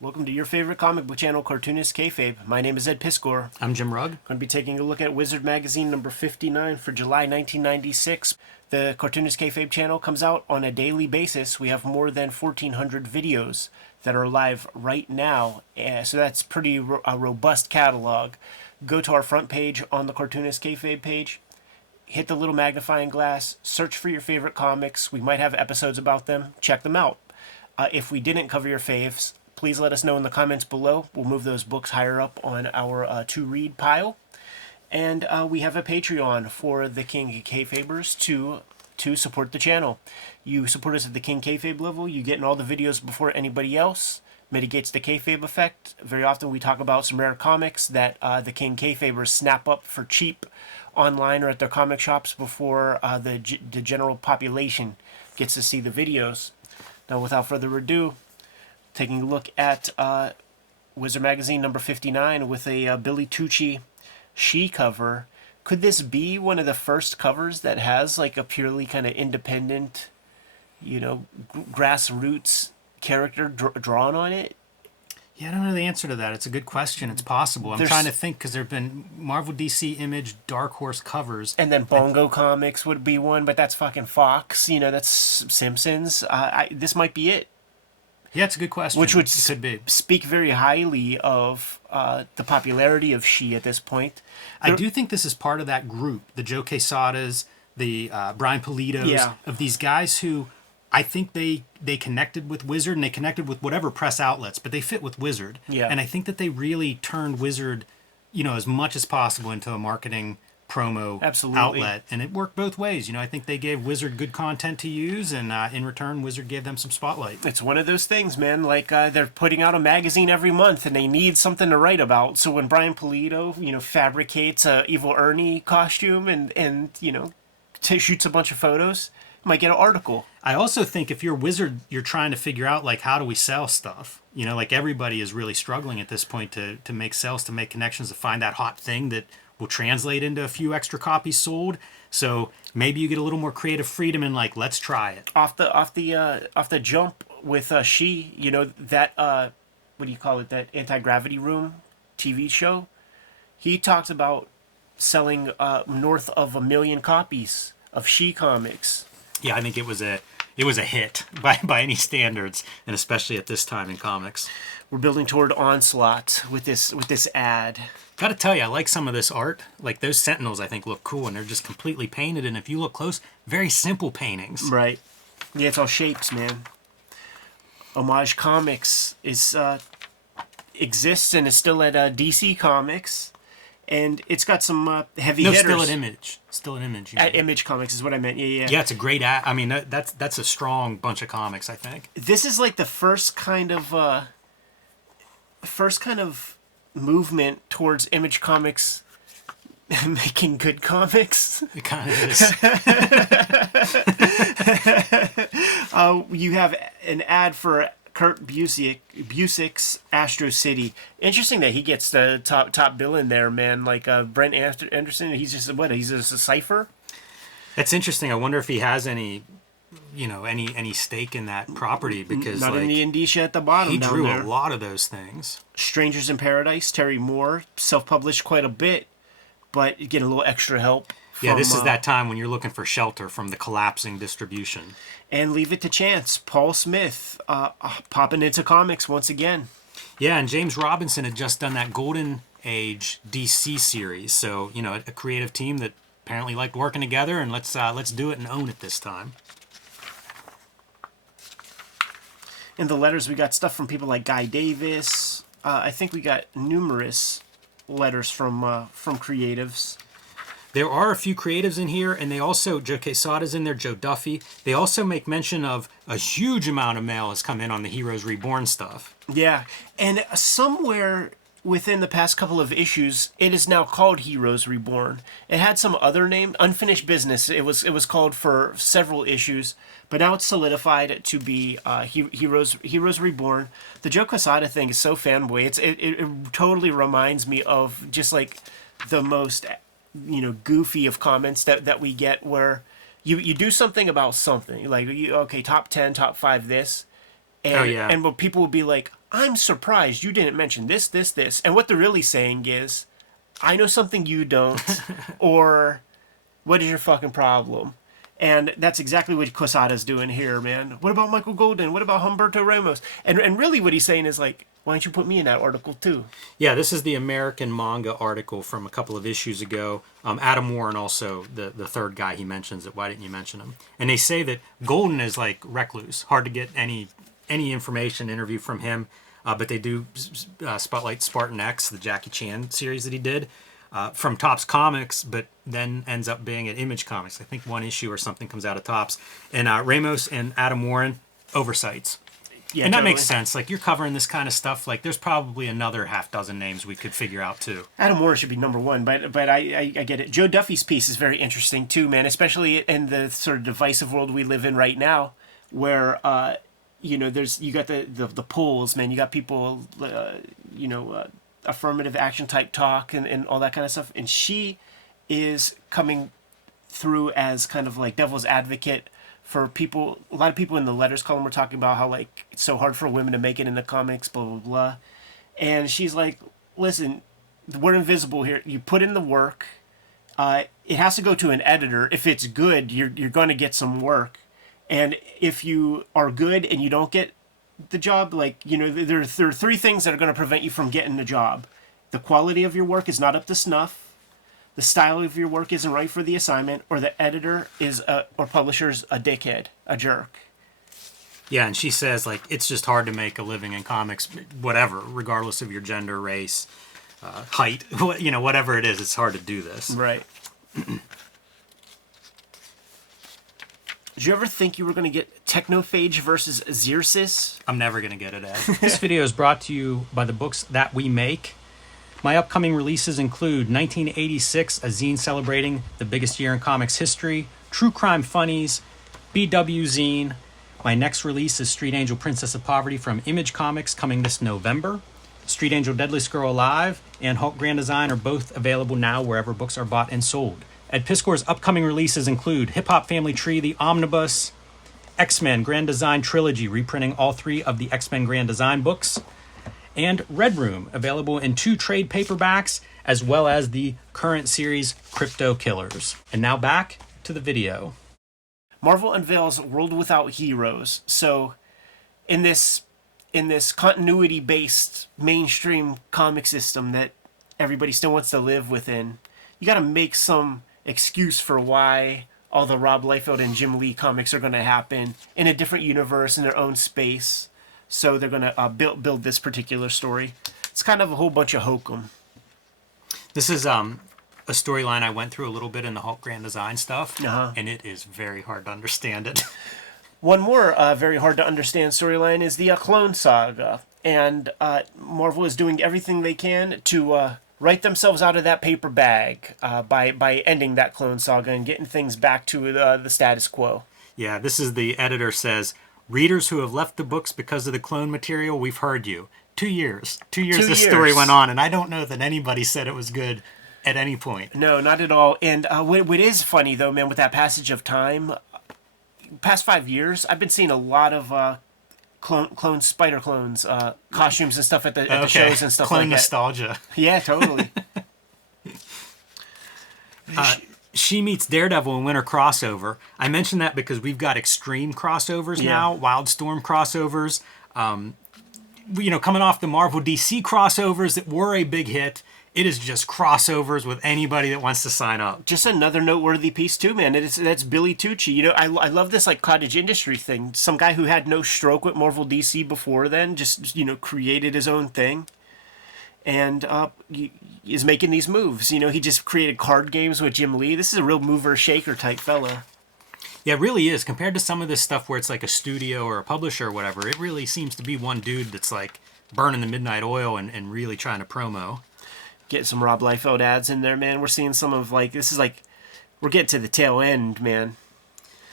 Welcome to your favorite comic book channel, Cartoonist Kayfabe. My name is Ed Piskor. I'm Jim Rugg. I'm going to be taking a look at Wizard Magazine number 59 for July 1996. The Cartoonist Kayfabe channel comes out on a daily basis. We have more than 1,400 videos that are live right now, so that's pretty a robust catalog. Go to our front page on the Cartoonist Kayfabe page, hit the little magnifying glass, search for your favorite comics. We might have episodes about them. Check them out. If we didn't cover your faves, please let us know in the comments below. We'll move those books higher up on our to-read pile. And we have a Patreon for the King Kayfabers to support the channel. You support us at the King Kayfabe level, you get in all the videos before anybody else. Mitigates the Kayfabe effect. Very often we talk about some rare comics that the King Kayfabers snap up for cheap online or at their comic shops before the general population gets to see the videos. Now, without further ado, taking a look at Wizard Magazine number 59 with a Billy Tucci She cover. Could this be one of the first covers that has like a purely kind of independent, you know, grassroots character drawn on it? Yeah, I don't know the answer to that. It's a good question. It's possible. I'm trying to think because there have been Marvel, DC, Image, Dark Horse covers. And then Bongo Comics would be one, but that's fucking Fox. You know, that's Simpsons. This might be it. Yeah, it's a good question. Which would could be. Speak very highly of the popularity of She at this point. I do think this is part of that group, the Joe Quesadas, the Brian Pulidos, of these guys who I think they connected with Wizard and they connected with whatever press outlets, but they fit with Wizard. Yeah. And I think that they really turned Wizard, you know, as much as possible into a marketing promo outlet, and it worked both ways. You know, I think they gave Wizard good content to use, and in return, Wizard gave them some spotlight. It's one of those things, man. Like they're putting out a magazine every month, and they need something to write about. So when Brian Pulido, you know, fabricates a Evil Ernie costume and you know, shoots a bunch of photos, you might get an article. I also think if you're Wizard, you're trying to figure out like how do we sell stuff. You know, like everybody is really struggling at this point to make sales, to make connections, to find that hot thing that will translate into a few extra copies sold. So maybe you get a little more creative freedom and like, let's try it. Off the jump with She, you know, that what do you call it? That Anti-Gravity Room TV show. He talks about selling north of 1 million copies of She comics. Yeah, I think it was a hit by any standards, and especially at this time in comics. We're building toward Onslaught with this ad. Gotta tell you, I like some of this art. Like those Sentinels, I think look cool, and they're just completely painted. And if you look close, very simple paintings. Right. Yeah, it's all shapes, man. Homage Comics exists and is still at DC Comics, and it's got some heavy hitters. Still at Image. Still at Image. At Image Comics is what I meant. Yeah. Yeah, it's a great ad. I mean, that's a strong bunch of comics, I think. This is like the first kind of movement towards Image Comics making good comics. It kind of is. You have an ad for Kurt Busiek's Astro City. Interesting that he gets the top bill in there, man. Like Brent Anderson, he's just he's just a cipher. That's interesting. I wonder if he has any, you know, any stake in that property, because not like, in the indicia at the bottom. He drew down there. a lot of those things. Strangers in Paradise, Terry Moore, self-published quite a bit, but you get a little extra help. Yeah, this is that time when you're looking for shelter from the collapsing distribution. And Leave It to Chance, Paul Smith, popping into comics once again. Yeah, and James Robinson had just done that Golden Age DC series, so you know, a creative team that apparently liked working together, and let's do it and own it this time. In the letters, we got stuff from people like Guy Davis. I think we got numerous letters from creatives. There are a few creatives in here, and they also, Joe Quesada's in there, Joe Duffy. They also make mention of a huge amount of mail has come in on the Heroes Reborn stuff. Yeah, and somewhere within the past couple of issues, it is now called Heroes Reborn. It had some other name, Unfinished Business. It was called for several issues, but now it's solidified to be Heroes Reborn. The Joe Quesada thing is so fanboy. It totally reminds me of just like the most, you know, goofy of comments that we get, where you do something about something, like okay, top 10, top 5 this, and and people will be like, I'm surprised you didn't mention this, this, this. And what they're really saying is, I know something you don't, or what is your fucking problem? And that's exactly what Quesada's doing here, man. What about Michael Golden? What about Humberto Ramos? And really what he's saying is like, why don't you put me in that article too? Yeah, this is the American Manga article from a couple of issues ago. Adam Warren also, the third guy he mentions it. Why didn't you mention him? And they say that Golden is like recluse. Hard to get any information, interview from him. But they do spotlight Spartan X, the Jackie Chan series that he did. From Topps Comics, but then ends up being at Image Comics. I think one issue or something comes out of Topps. And Ramos and Adam Warren, oversights. Yeah, and that totally makes sense. Like, you're covering this kind of stuff. Like, there's probably another half dozen names we could figure out, too. Adam Warren should be number one, but I get it. Joe Duffy's piece is very interesting, too, man, especially in the sort of divisive world we live in right now, where, you got the polls, man. You got people, affirmative action type talk and all that kind of stuff. And she is coming through as kind of like devil's advocate for people. A lot of people in the letters column were talking about how like it's so hard for women to make it into comics, blah, blah, blah. And she's like, listen, we're invisible here. You put in the work. It has to go to an editor. If it's good, you're going to get some work. And if you are good and you don't get the job, there are three things that are going to prevent you from getting the job. The quality of your work is not up to snuff, the style of your work isn't right for the assignment, or the editor or publisher's a dickhead, a jerk. Yeah, and she says, like, it's just hard to make a living in comics, whatever, regardless of your gender, race, height, whatever it is, it's hard to do this. Right. Did you ever think you were going to get Technophage versus Xerxes? I'm never going to get it, Ed. This video is brought to you by the books that we make. My upcoming releases include 1986, a zine celebrating the biggest year in comics history, True Crime Funnies, BW Zine. My next release is Street Angel Princess of Poverty from Image Comics, coming this November. Street Angel Deadliest Girl Alive and Hulk Grand Design are both available now wherever books are bought and sold. Ed Piskor's upcoming releases include Hip Hop Family Tree, The Omnibus, X-Men Grand Design Trilogy, reprinting all three of the X-Men Grand Design books, and Red Room, available in 2 trade paperbacks, as well as the current series Crypto Killers. And now back to the video. Marvel unveils World Without Heroes. So, in this continuity-based mainstream comic system that everybody still wants to live within, you got to make some excuse for why all the Rob Liefeld and Jim Lee comics are going to happen in a different universe in their own space. So they're going to build this particular story. It's kind of a whole bunch of hokum. This is a storyline I went through a little bit in the Hulk Grand Design stuff, Uh-huh. and it is very hard to understand it. One more very hard to understand storyline is the Clone Saga. And Marvel is doing everything they can to write themselves out of that paper bag by ending that Clone Saga and getting things back to the status quo. Yeah, this is the editor says, readers who have left the books because of the clone material, we've heard you. 2 years. 2 years this story went on, and I don't know that anybody said it was good at any point. No, not at all. And what is funny, though, man, with that passage of time, past 5 years, I've been seeing a lot of spider clones, costumes and stuff at the shows and stuff clone like that. nostalgia. Yeah, totally. She meets Daredevil in Winter crossover. I mentioned that because we've got extreme crossovers now, Wildstorm crossovers. Coming off the Marvel DC crossovers that were a big hit, it is just crossovers with anybody that wants to sign up. Just another noteworthy piece too, man. That's Billy Tucci. I love this like cottage industry thing. Some guy who had no stroke with Marvel DC before then just created his own thing, and is making these moves. He just created card games with Jim Lee. This is a real mover shaker type fella. Yeah, it really is. Compared to some of this stuff where it's like a studio or a publisher or whatever, it really seems to be one dude that's like burning the midnight oil and really trying to promo. Get some Rob Liefeld ads in there, man. We're seeing some of we're getting to the tail end, man.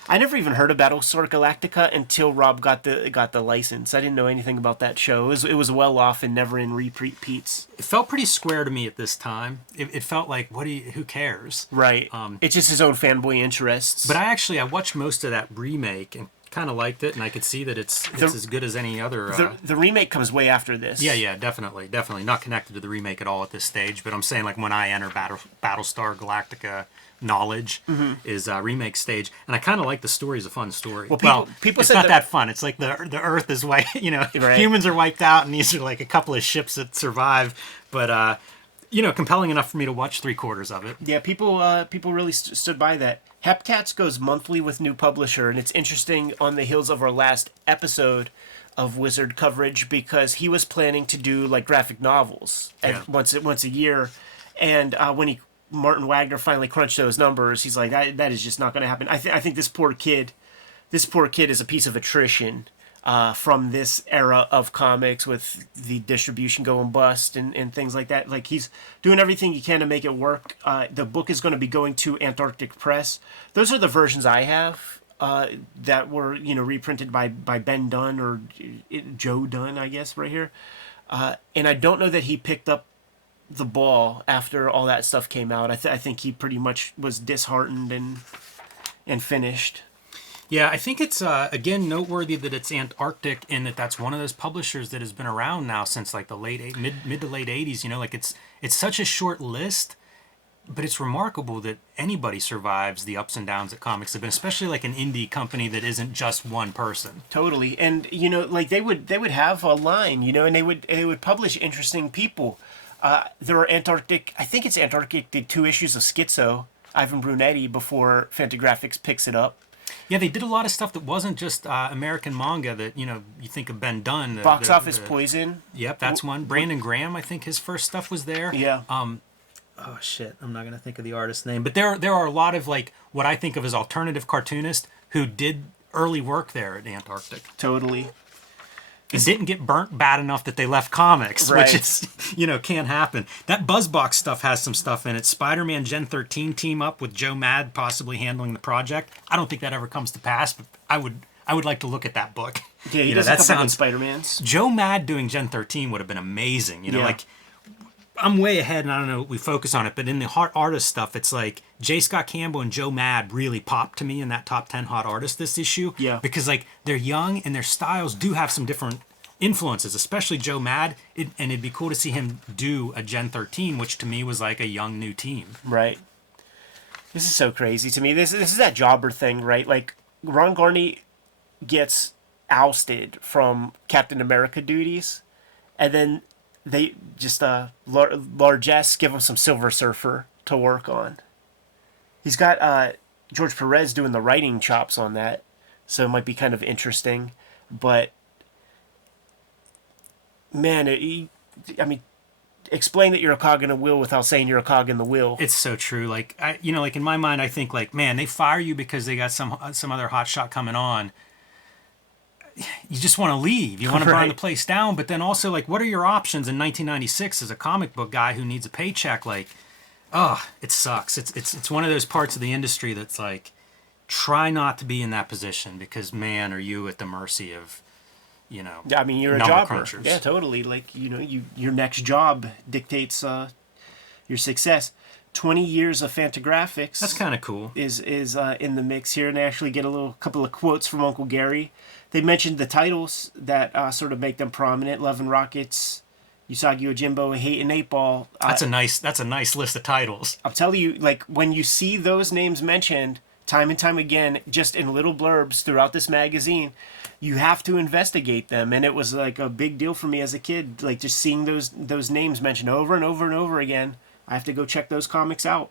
I never even heard of Battlestar Galactica until Rob got the license. I didn't know anything about that show. It was well off and never in repeats. It felt pretty square to me at this time. It felt like, who cares? Right. It's just his own fanboy interests. But I watched most of that remake and kind of liked it, and I could see that it's as good as any other. The remake comes way after this. Yeah, definitely. Not connected to the remake at all at this stage, but I'm saying like when I enter Battlestar Galactica knowledge is remake stage, and I kind of like the story as a fun story. Well, people it's said not that fun. It's like the Earth is wiped, Right. humans are wiped out, and these are like a couple of ships that survive, but compelling enough for me to watch 3/4 of it. Yeah, people really stood by that. Hepcats goes monthly with new publisher, and it's interesting on the heels of our last episode of Wizard coverage because he was planning to do like graphic novels once a year, and when Martin Wagner finally crunched those numbers, he's like, that is just not going to happen. I think this poor kid is a piece of attrition. From this era of comics with the distribution going bust and things like that. Like, he's doing everything he can to make it work. The book is going to be going to Antarctic Press. Those are the versions I have that were, reprinted by Ben Dunn or Joe Dunn, I guess, right here. And I don't know that he picked up the ball after all that stuff came out. I think he pretty much was disheartened and finished. Yeah, I think it's, again, noteworthy that it's Antarctic and that's one of those publishers that has been around now since like the mid to late 80s, like it's such a short list, but it's remarkable that anybody survives the ups and downs that comics have been, especially like an indie company that isn't just one person. Totally. And, like they would have a line, and they would publish interesting people. There are Antarctic, I think it's Antarctic did 2 issues of Schizo, Ivan Brunetti, before Fantagraphics picks it up. Yeah, they did a lot of stuff that wasn't just American manga that, you think of Ben Dunn. Box Office Poison. Yep, that's one. Brandon Graham, I think his first stuff was there. Yeah. Oh, shit, I'm not going to think of the artist's name. But there are a lot of, like, what I think of as alternative cartoonists who did early work there at Antarctic. Totally. And didn't get burnt bad enough that they left comics, right. Which is, can't happen. That Buzzbox stuff has some stuff in it. Spider-Man Gen 13 team up with Joe Mad possibly handling the project. I don't think that ever comes to pass, but I would like to look at that book. Yeah, he does a couple of Spider-Mans. Joe Mad doing Gen 13 would have been amazing. Like, I'm way ahead, and I don't know, we focus on it, but in the hot artist stuff, it's like J. Scott Campbell and Joe Mad really popped to me in that top 10 hot artists this issue. Yeah. Because, like, they're young, and their styles do have some different influences, especially Joe Mad, and it'd be cool to see him do a Gen 13, which to me was like a young new team. Right. This is so crazy to me. This is that jobber thing, right? Like, Ron Garney gets ousted from Captain America duties, and then they just largesse give him some Silver Surfer to work on. He's got George Perez doing the writing chops on that, so it might be kind of interesting. But man, explain that you're a cog in a wheel without saying you're a cog in the wheel. It's so true. Like, like in my mind, I think like, man, they fire you because they got some other hot shot coming on. You just want to leave. You want to burn the place down. But then also, like, what are your options in 1996 as a comic book guy who needs a paycheck? Like, it sucks. It's one of those parts of the industry that's like, try not to be in that position because, man, are you at the mercy of, I mean, you're a jobber. Crunchers. Yeah, totally. Like, your next job dictates your success. 20 years of Fantagraphics. That's kind of cool. Is in the mix here, and I actually get couple of quotes from Uncle Gary. They mentioned the titles that sort of make them prominent: Love and Rockets, Usagi Yojimbo, Hate and 8-Ball. That's a nice list of titles. I'll tell you, like, when you see those names mentioned time and time again, just in little blurbs throughout this magazine, you have to investigate them. And it was like a big deal for me as a kid, like just seeing those names mentioned over and over and over again. I have to go check those comics out.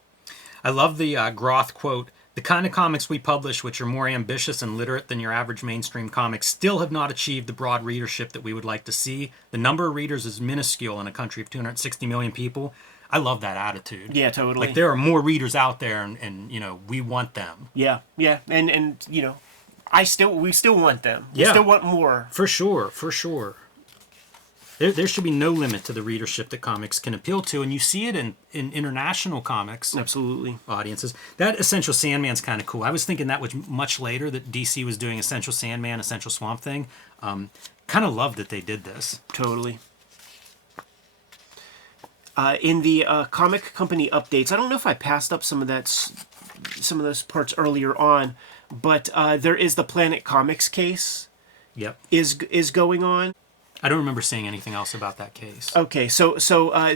I love the Groth quote. The kind of comics we publish, which are more ambitious and literate than your average mainstream comics, still have not achieved the broad readership that we would like to see. The number of readers is minuscule in a country of 260 million people. I love that attitude. Yeah, totally. Like, there are more readers out there, and we want them. Yeah, and we still want them. We still want more. For sure. There should be no limit to the readership that comics can appeal to, and you see it in international comics. Absolutely. Audiences. That Essential Sandman's kind of cool. I was thinking that was much later that DC was doing Essential Sandman, Essential Swamp Thing. Kind of love that they did this. Totally. In the comic company updates, I don't know if I passed up some of that some of those parts earlier on. But there is the Planet Comics case Yep. is going on. I don't remember seeing anything else about that case. Okay, so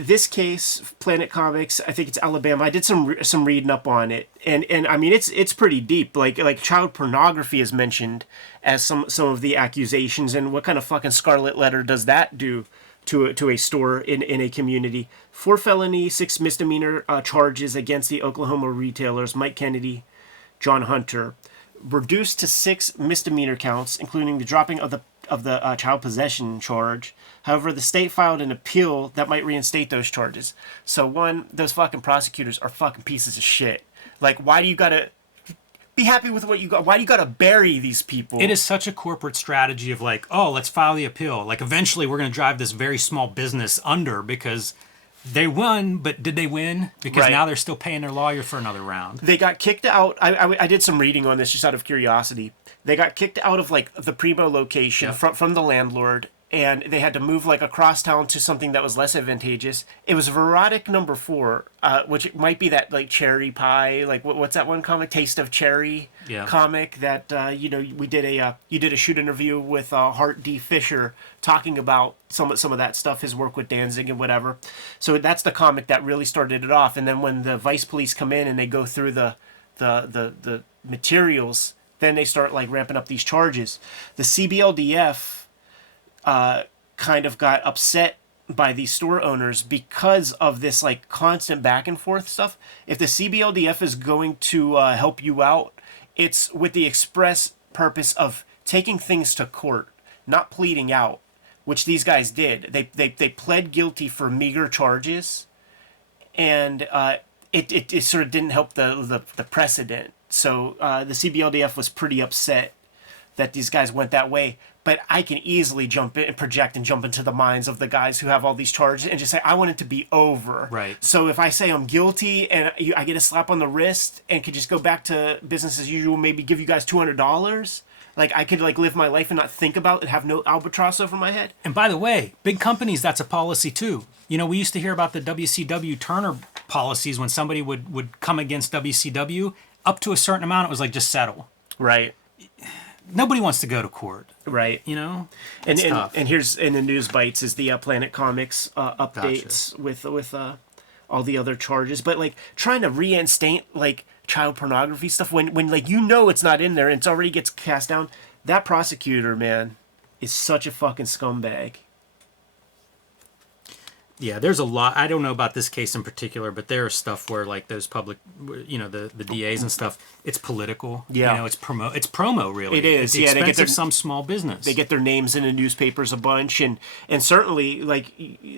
this case, Planet Comics, I think it's Alabama. I did some reading up on it, and I mean it's pretty deep. Like child pornography is mentioned as some of the accusations, and what kind of fucking scarlet letter does that do to a store in a community? 4 felony, 6 misdemeanor charges against the Oklahoma retailers Mike Kennedy, John Hunter, reduced to 6 misdemeanor counts, including the dropping of the child possession charge. However, the state filed an appeal that might reinstate those charges. So one, those fucking prosecutors are fucking pieces of shit. Like, why do you gotta be happy with what you got? Why do you gotta bury these people? It is such a corporate strategy of like, oh, let's file the appeal. Like, eventually we're going to drive this very small business under because they won, but did they win? Because Right. now they're still paying their lawyer for another round. They got kicked out. I did some reading on this just out of curiosity. They got kicked out of like the Primo location Yep. from the landlord, and they had to move like across town to something that was less advantageous. It was Verotic number 4, which might be that like cherry pie, like what's that one comic, Taste of Cherry Yeah. comic that we did you did a shoot interview with Hart D. Fisher talking about some of that stuff, his work with Danzig and whatever. So that's the comic that really started it off. And then when the Vice Police come in and they go through the materials, then they start like ramping up these charges. The CBLDF kind of got upset by these store owners because of this like constant back and forth stuff. If the CBLDF is going to help you out, it's with the express purpose of taking things to court, not pleading out, which these guys did. They pled guilty for meager charges, and it sort of didn't help the precedent. So the CBLDF was pretty upset that these guys went that way. But I can easily jump in and project and jump into the minds of the guys who have all these charges and just say, I want it to be over. Right. So if I say I'm guilty and I get a slap on the wrist and could just go back to business as usual, maybe give you guys $200, like I could like live my life and not think about it, have no albatross over my head. And by the way, big companies, that's a policy too. You know, we used to hear about the WCW Turner policies when somebody would come against WCW. Up to a certain amount, it was like, just settle. Right. Nobody wants to go to court. Right. You know? And It's tough. and here's in the news bites is the Planet Comics updates with all the other charges, but like trying to reinstate like child pornography stuff when like it's not in there and it's already gets cast down. That prosecutor, man, is such a fucking scumbag. Yeah, there's a lot. I don't know about this case in particular, but there is stuff where like those public, the DAs and stuff, it's political. Yeah. You know, it's promo really. It is, At the yeah, they get expense their- of some small business. They get their names in the newspapers a bunch, and certainly like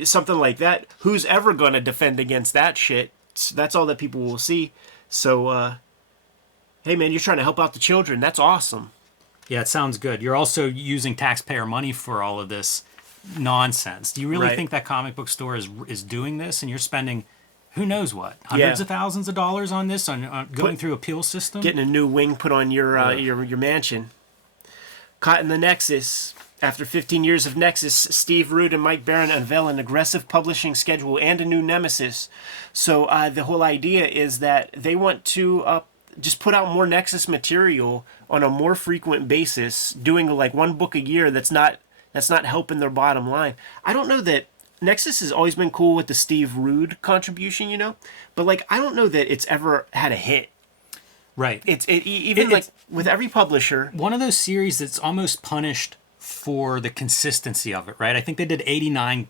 something like that. Who's ever going to defend against that shit? That's all that people will see. So, hey man, you're trying to help out the children. That's awesome. Yeah, it sounds good. You're also using taxpayer money for all of this nonsense. Do you really Right. think that comic book store is doing this, and you're spending who knows what, hundreds of thousands of dollars on this, on going through appeal system? Getting a new wing put on your mansion. Caught in the Nexus. After 15 years of Nexus, Steve Root and Mike Barron unveil an aggressive publishing schedule and a new nemesis. So the whole idea is that they want to just put out more Nexus material on a more frequent basis, doing like one book a year that's not helping their bottom line. I don't know that Nexus has always been cool with the Steve Rude contribution, but like I don't know that it's ever had a hit. Right. Like with every publisher. One of those series that's almost punished for the consistency of it, right? I think they did 89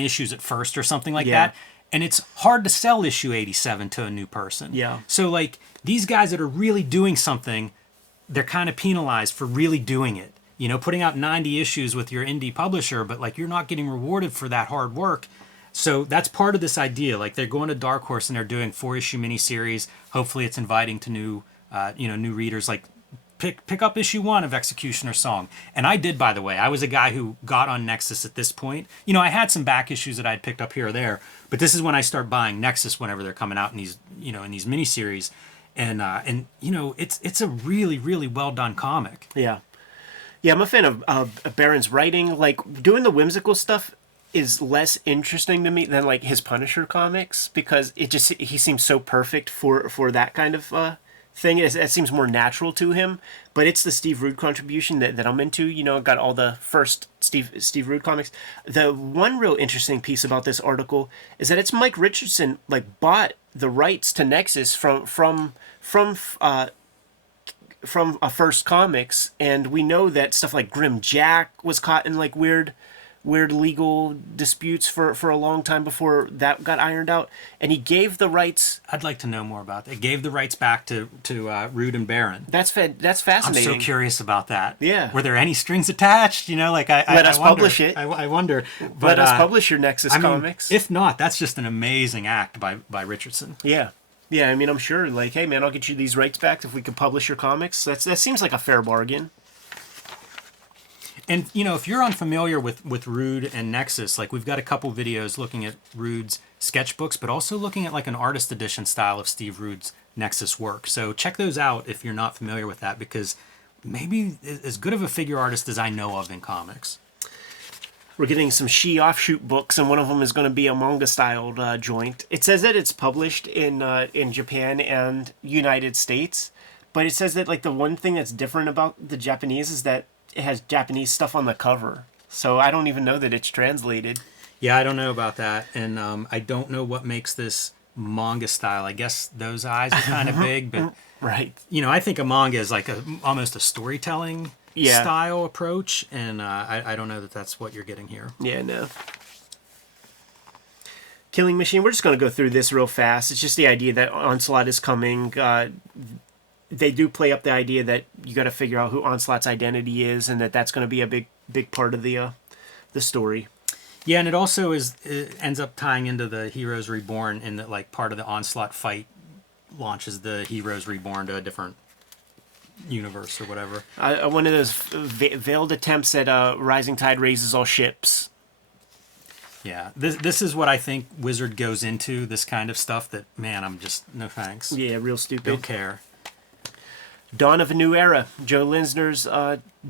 issues at first or something like Yeah. that. And it's hard to sell issue 87 to a new person. Yeah. So like these guys that are really doing something, they're kind of penalized for really doing it. Putting out 90 issues with your indie publisher, but like you're not getting rewarded for that hard work. So that's part of this idea. Like they're going to Dark Horse and they're doing 4-issue miniseries. Hopefully it's inviting to new readers. Like pick up issue 1 of Executioner Song. And I did, by the way. I was a guy who got on Nexus at this point. I had some back issues that I'd picked up here or there, but this is when I start buying Nexus whenever they're coming out in these miniseries. And it's a really, really well done comic. Yeah. Yeah, I'm a fan of Barron's writing. Like, doing the whimsical stuff is less interesting to me than like his Punisher comics, because he seems so perfect for that kind of thing. It seems more natural to him. But it's the Steve Rude contribution that I'm into. You know, I got all the first Steve Rude comics. The one real interesting piece about this article is that it's Mike Richardson like bought the rights to Nexus from First Comics, and we know that stuff like Grim Jack was caught in like weird legal disputes for a long time before that got ironed out, and he gave the rights. I'd like to know more about that. He gave the rights back to Rude and Barron. That's fascinating. I'm so curious about that. Yeah. Were there any strings attached? You know, like Let us wonder. publish it. I wonder. But, Let us publish your Nexus comics. If not, that's just an amazing act by Richardson. Yeah. Yeah, I mean, I'm sure, like, hey, man, I'll get you these rights back if we can publish your comics. That seems like a fair bargain. And, you know, if you're unfamiliar with Rude and Nexus, like, we've got a couple videos looking at Rude's sketchbooks, but also looking at, like, an artist edition style of Steve Rude's Nexus work. So check those out if you're not familiar with that, because maybe as good of a figure artist as I know of in comics. We're getting some She offshoot books, and one of them is going to be a manga-styled joint. It says that it's published in Japan and United States, but it says that like the one thing that's different about the Japanese is that it has Japanese stuff on the cover. So I don't even know that it's translated. Yeah, I don't know about that, and I don't know what makes this manga style. I guess those eyes are kind of big, but right. You know, I think a manga is like almost a storytelling. Style approach, and I don't know that that's what you're getting here. Yeah, no. Killing Machine, we're just going to go through this real fast. It's just the idea that Onslaught is coming. They do play up the idea that you got to figure out who Onslaught's identity is, and that's going to be a big part of the story. Yeah, and it also ends up tying into the Heroes Reborn, in that like part of the Onslaught fight launches the Heroes Reborn to a different universe or whatever. One of those veiled attempts at Rising Tide raises all ships. Yeah, this is what I think Wizard goes into, this kind of stuff that, man, I'm just, no thanks. Yeah, real stupid. Don't care. Dawn of a New Era. Joe Linsner's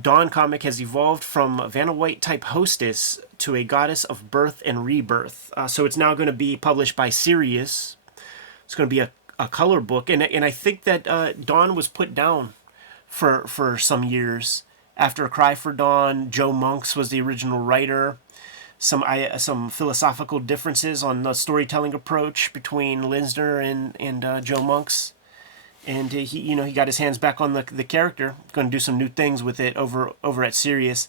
Dawn comic has evolved from Vanna White type hostess to a goddess of birth and rebirth. So it's now going to be published by Sirius. It's going to be a color book, and I think that Dawn was put down for some years. After A Cry for Dawn, Joe Monks was the original writer. Some philosophical differences on the storytelling approach between Linsner and Joe Monks, and he got his hands back on the character. Going to do some new things with it over at Sirius.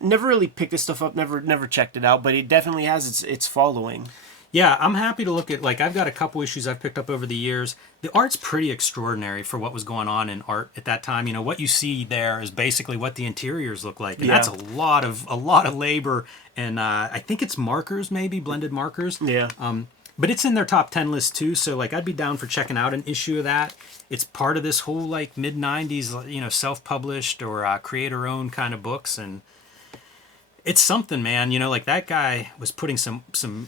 Never really picked this stuff up. Never checked it out, but it definitely has its following. Yeah, I'm happy to look at, like, I've got a couple issues I've picked up over the years. The art's pretty extraordinary for what was going on in art at that time. You know, what you see there is basically what the interiors look like. And that's a lot of labor. And I think it's markers, maybe, blended markers. Yeah. But it's in their top 10 list, too. So, like, I'd be down for checking out an issue of that. It's part of this whole, like, mid-90s, you know, self-published or creator-owned kind of books. And it's something, man. You know, like, that guy was putting some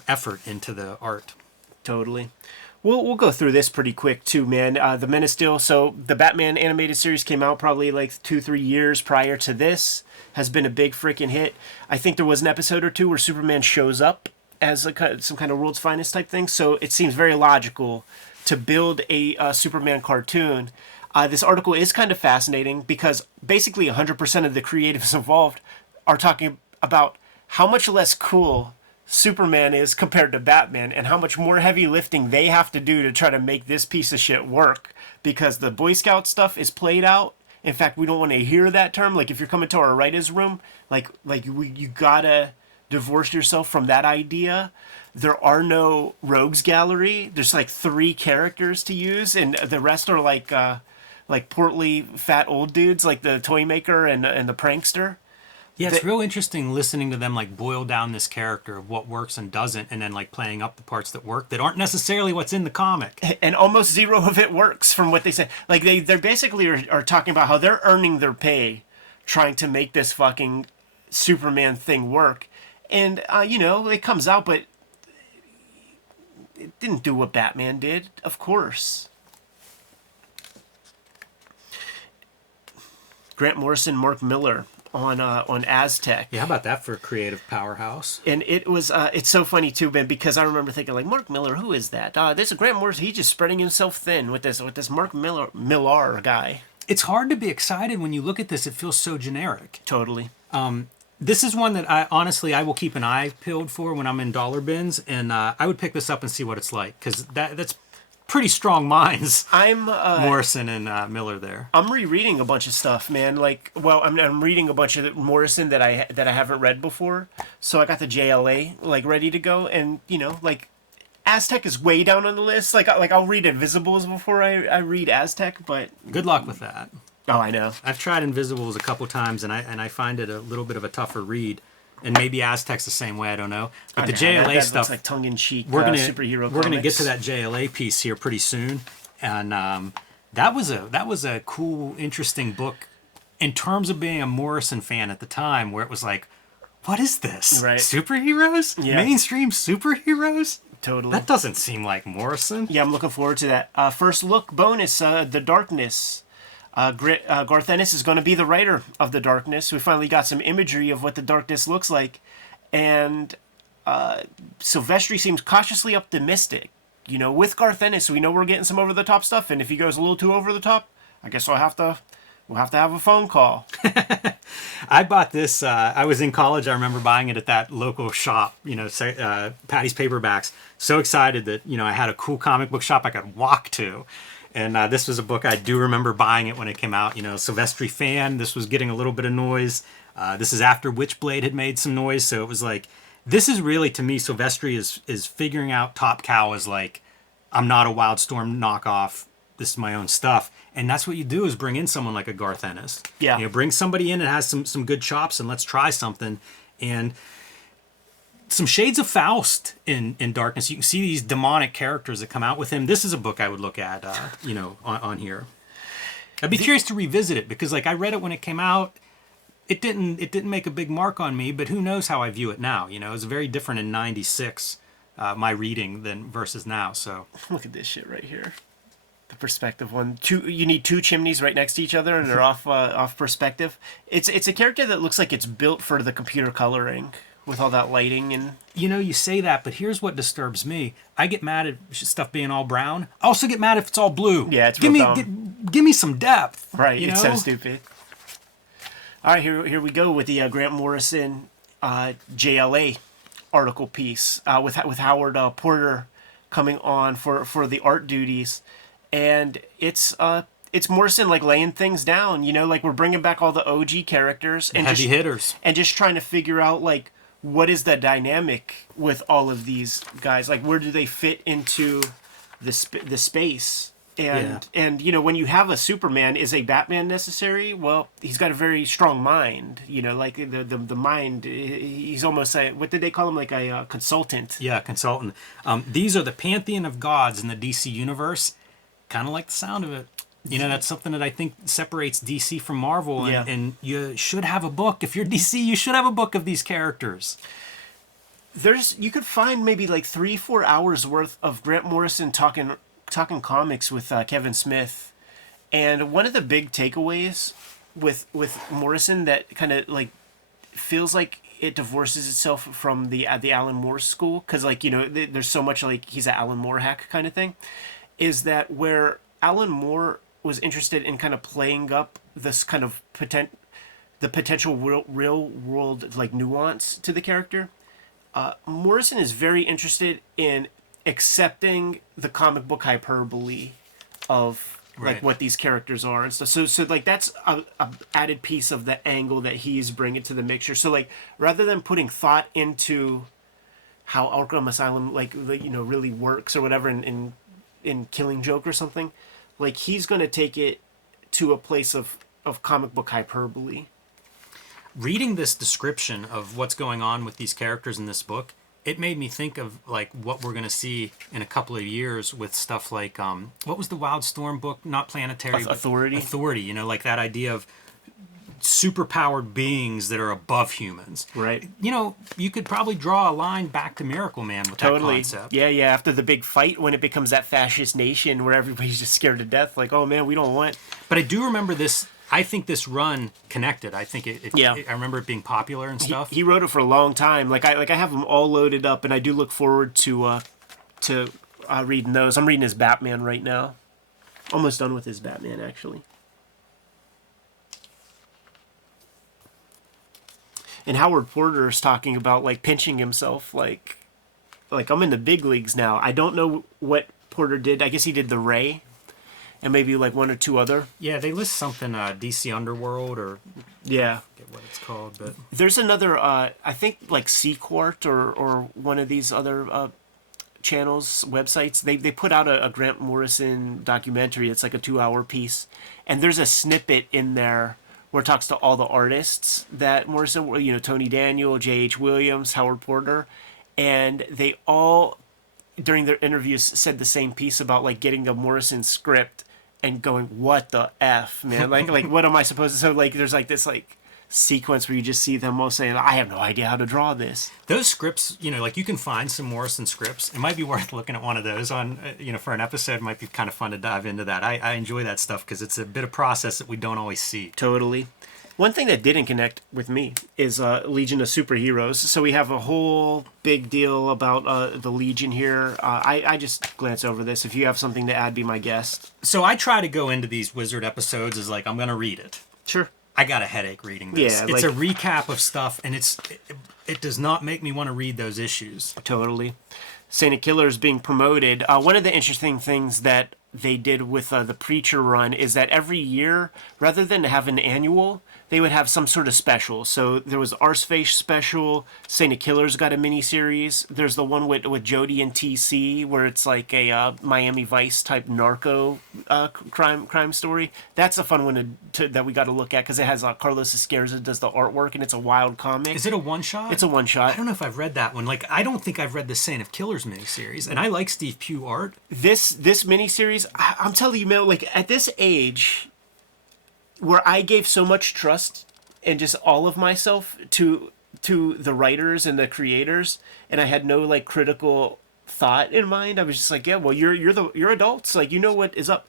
effort into the art. Totally. We'll go through this pretty quick, too, man. The Men of Steel. So the Batman animated series came out probably like 2-3 years prior to this. Has been a big freaking hit. I think there was an episode or two where Superman shows up as some kind of World's Finest type thing. So it seems very logical to build a Superman cartoon. This article is kind of fascinating because basically 100% of the creatives involved are talking about how much less cool Superman is compared to Batman, and how much more heavy lifting they have to do to try to make this piece of shit work, because the Boy Scout stuff is played out. In fact, we don't want to hear that term. Like, if you're coming to our writer's room, you gotta divorce yourself from that idea. There are no rogues gallery. There's like 3 characters to use, and the rest are like portly fat old dudes, like the toy maker and the prankster. Yeah, it's real interesting listening to them like boil down this character of what works and doesn't, and then like playing up the parts that work that aren't necessarily what's in the comic. And almost zero of it works from what they say. Like they're basically are talking about how they're earning their pay trying to make this fucking Superman thing work. And it comes out, but it didn't do what Batman did, of course. Grant Morrison, Mark Miller. on Aztec. Yeah, how about that for a creative powerhouse? And it was it's so funny too, Ben, because I remember thinking like, Mark Miller, who is that? This is Grant Morrison. He's just spreading himself thin with this Mark Millar guy. It's hard to be excited when you look at this. It feels so generic. Totally. This is one that I will keep an eye peeled for when I'm in dollar bins, and I would pick this up and see what it's like, because that's pretty strong minds. Morrison and Miller there. I'm rereading a bunch of stuff, man. Like, well, I'm reading a bunch of Morrison that I haven't read before. So I got the JLA like ready to go, and like Aztec is way down on the list. Like I'll read Invisibles before I read Aztec, but good luck with that. Oh, I know. I've tried Invisibles a couple times, and I find it a little bit of a tougher read. And maybe Aztec's the same way. I don't know. But the JLA that stuff, looks like tongue-in-cheek We're superhero comics. gonna get to that JLA piece here pretty soon, and that was a cool, interesting book in terms of being a Morrison fan at the time, where it was like, what is this? Right. Superheroes? Yeah. Mainstream superheroes? Totally. That doesn't seem like Morrison. Yeah, I'm looking forward to that. First look bonus, The Darkness. Garth Ennis is going to be the writer of The Darkness. We finally got some imagery of what The Darkness looks like. And Silvestri seems cautiously optimistic. With Garth Ennis, we know we're getting some over-the-top stuff. And if he goes a little too over-the-top, I guess we'll have to have a phone call. I bought this. I was in college. I remember buying it at that local shop, Patty's Paperbacks. So excited that, I had a cool comic book shop I could walk to. And this was a book I do remember buying it when it came out. Silvestri fan. This was getting a little bit of noise. This is after Witchblade had made some noise. So it was like, this is really, to me, Silvestri is figuring out Top Cow as like, I'm not a Wildstorm knockoff. This is my own stuff. And that's what you do, is bring in someone like a Garth Ennis. Yeah. Bring somebody in that has some good chops, and let's try something. And some shades of Faust in Darkness. You can see these demonic characters that come out with him. This is a book I would look at, on here. I'd be curious to revisit it, because like I read it when it came out. It didn't make a big mark on me, but who knows how I view it now. It was very different in '96, my reading than versus now. So look at this shit right here. The perspective one. You need two chimneys right next to each other, and they're off perspective. It's a character that looks like it's built for the computer coloring. With all that lighting and... you say that, but here's what disturbs me. I get mad at stuff being all brown. I also get mad if it's all blue. Yeah, it's real dumb. Give me some depth. Right, it's so stupid. All right, here we go with the Grant Morrison JLA article piece with Howard Porter coming on for the art duties. And it's Morrison like laying things down, like we're bringing back all the OG characters. And heavy hitters. And just trying to figure out like, what is the dynamic with all of these guys? Like, where do they fit into the space? And when you have a Superman, is a Batman necessary? Well, he's got a very strong mind. Like the mind. He's almost what did they call him? Like a consultant. Yeah, consultant. These are the pantheon of gods in the DC universe. Kind of like the sound of it. That's something that I think separates DC from Marvel, and you should have a book. If you're DC, you should have a book of these characters. You could find maybe like 3-4 hours worth of Grant Morrison talking comics with Kevin Smith, and one of the big takeaways with Morrison that kind of like feels like it divorces itself from the Alan Moore school, because there's so much like he's an Alan Moore hack kind of thing, is that where Alan Moore was interested in kind of playing up this kind of potential real world like nuance to the character. Morrison is very interested in accepting the comic book hyperbole of like what these characters are and stuff. So like that's a added piece of the angle that he's bringing to the mixture. So like rather than putting thought into how Arkham Asylum really works or whatever in Killing Joke or something. Like, he's going to take it to a place of comic book hyperbole. Reading this description of what's going on with these characters in this book, it made me think of, like, what we're going to see in a couple of years with stuff like, what was the Wildstorm book? Not Planetary. Authority. Authority, like that idea of superpowered beings that are above humans. Right. You know, you could probably draw a line back to Miracle Man with that concept. Yeah, yeah. After the big fight, when it becomes that fascist nation where everybody's just scared to death, like, oh man, we don't want. But I do remember this. I think this run connected. I think Yeah. I remember it being popular and stuff. He wrote it for a long time. Like I have them all loaded up, and I do look forward to reading those. I'm reading his Batman right now. Almost done with his Batman, actually. And Howard Porter is talking about like pinching himself, like I'm in the big leagues now. I don't know what Porter did. I guess he did the Ray, and maybe like one or two other. Yeah, they list something DC Underworld or Yeah. I forget what it's called, but There's another. I think like Sequart or one of these other channels, websites. They put out a Grant Morrison documentary. It's like a 2-hour piece, and there's a snippet in there where it talks to all the artists that Morrison, you know, Tony Daniel, J.H. Williams, Howard Porter, and they all, during their interviews, said the same piece about like getting a Morrison script and going, what the F, man? like what am I supposed to, so like there's like this like sequence where you just see them all saying, I have no idea how to draw this. those scripts, you know, like you can find some Morrison scripts. It might be worth looking at one of those on, you know, for an episode. It might be kind of fun to dive into that. I enjoy that stuff because it's a bit of process that we don't always see. Totally. One thing that didn't connect with me is Legion of Superheroes. So we have a whole big deal about the Legion here. I just glance over this. If you have something to add, be my guest. So I try to go into these Wizard episodes as like, I'm going to read it. Sure. I got a headache reading this. Yeah, it's like- a recap of stuff, and it does not make me want to read those issues. Totally. Saint Killer is being promoted. One of the interesting things that they did with the Preacher run is that every year, rather than have an annual, they would have some sort of special. So there was Arseface special. Saint Killer's got a mini-series. There's the one with Jodie and TC where it's like a Miami Vice type narco crime story. That's a fun one that we got to look at because it has Carlos Esquerza does the artwork and it's a wild comic. Is it a one-shot? It's a one-shot. I don't know if I've read that one. Like, I don't think I've read the Saint of Killers miniseries, and I like Steve Pugh art. This miniseries, I'm telling you, man, like at this age, where I gave so much trust and just all of myself to the writers and the creators, and I had no like critical thought in mind. I was just like, yeah, well, you're adults, like you know what is up.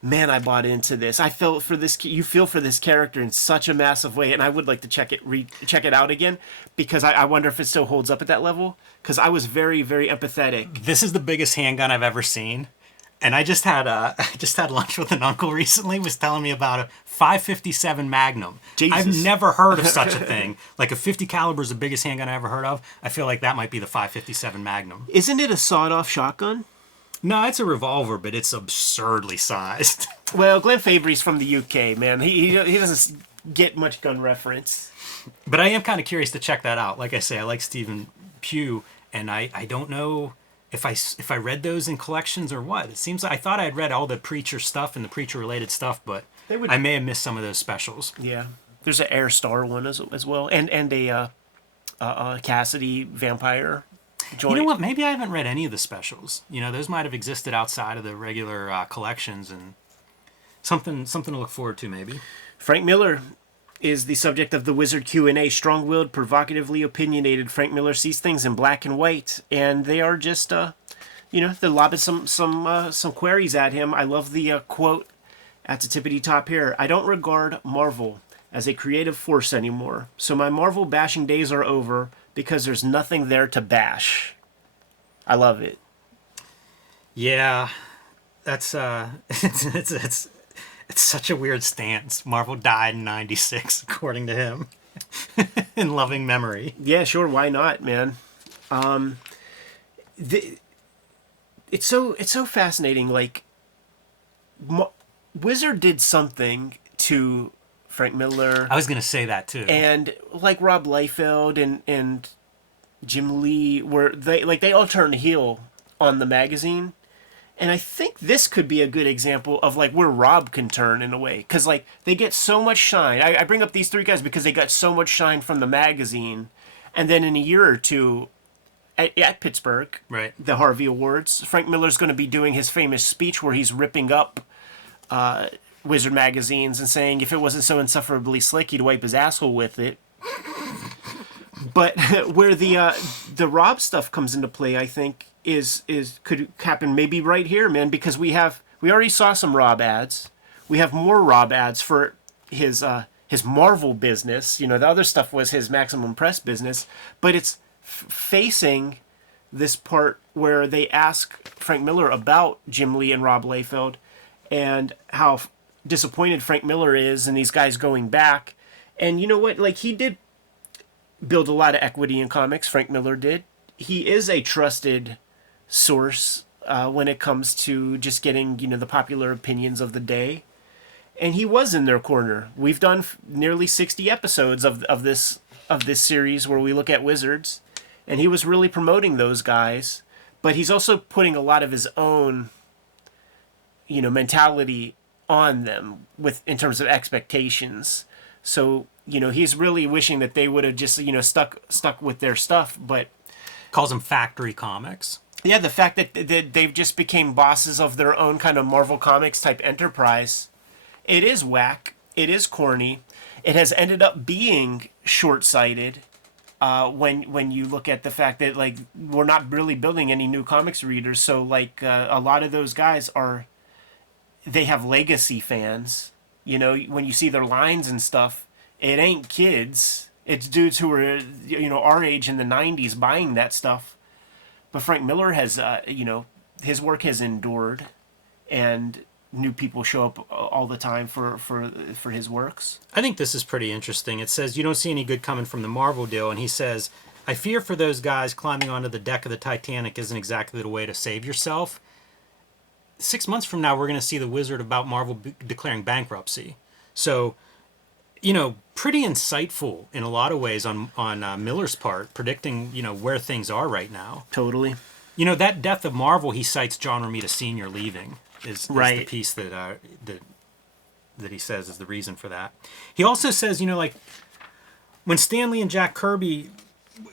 Man, I bought into this. I felt for this. You feel for this character in such a massive way, and I would like to check it out again because I wonder if it still holds up at that level. Because I was very, very empathetic. This is the biggest handgun I've ever seen. And I just had lunch with an uncle recently. Was telling me about a 557 Magnum. Jesus. I've never heard of such a thing. Like a 50 caliber is the biggest handgun I ever heard of. I feel like that might be the 557 Magnum. Isn't it a sawed-off shotgun? No, it's a revolver, but it's absurdly sized. Well, Glenn Fabry's from the UK, man. He doesn't get much gun reference. But I am kind of curious to check that out. Like I say, I like Stephen Pugh, and I don't know if I read those in collections or what. It seems like I thought I had read all the Preacher stuff and the Preacher related stuff, but I may have missed some of those specials. Yeah, there's an Air Star one as well, and a Cassidy vampire joint. You know what? Maybe I haven't read any of the specials. You know, those might have existed outside of the regular collections, and something to look forward to maybe. Frank Miller is the subject of the Wizard Q&A. Strong-willed, provocatively opinionated. Frank Miller sees things in black and white, and they are just, they're lobbing some queries at him. I love the quote at the tippity top here. I don't regard Marvel as a creative force anymore, so my Marvel bashing days are over because there's nothing there to bash. I love it. Yeah, that's it's such a weird stance. Marvel died in '96, according to him, in loving memory. Yeah, sure. Why not, man? It's so fascinating. Like, Wizard did something to Frank Miller. I was gonna say that too. And like Rob Liefeld and Jim Lee, where they all turned heel on the magazine. And I think this could be a good example of like where Rob can turn in a way. Because like they get so much shine. I bring up these three guys because they got so much shine from the magazine. And then in a year or two at Pittsburgh, right, the Harvey Awards, Frank Miller's going to be doing his famous speech where he's ripping up Wizard magazines and saying if it wasn't so insufferably slick, he'd wipe his asshole with it. But where the Rob stuff comes into play, I think, is could happen maybe right here, man, because we already saw some Rob ads. We have more Rob ads for his Marvel business. You know, the other stuff was his Maximum Press business, but it's facing this part where they ask Frank Miller about Jim Lee and Rob Liefeld and how disappointed Frank Miller is in these guys going back. And you know what? Like, he did build a lot of equity in comics. Frank Miller did. He is a trusted source when it comes to just getting, you know, the popular opinions of the day. And he was in their corner. We've done nearly 60 episodes of this series where we look at Wizards, and he was really promoting those guys. But he's also putting a lot of his own, you know, mentality on them in terms of expectations. So, you know, he's really wishing that they would have just, you know, stuck with their stuff. But calls them factory comics. Yeah, the fact that they've just became bosses of their own kind of Marvel Comics type enterprise. It is whack. It is corny. It has ended up being short-sighted when you look at the fact that, like, we're not really building any new comics readers. So, like, a lot of those guys they have legacy fans. You know, when you see their lines and stuff, it ain't kids. It's dudes who were, you know, our age in the 90s buying that stuff. But Frank Miller has, you know, his work has endured, and new people show up all the time for his works. I think this is pretty interesting. It says, you don't see any good coming from the Marvel deal, and he says, I fear for those guys climbing onto the deck of the Titanic isn't exactly the way to save yourself. 6 months from now, we're going to see the Wizard about Marvel declaring bankruptcy. So, you know, pretty insightful in a lot of ways on Miller's part, predicting, you know, where things are right now. Totally. You know, that death of Marvel, he cites John Romita Sr. leaving is the piece that he says is the reason for that. He also says, you know, like, when Stan Lee and Jack Kirby,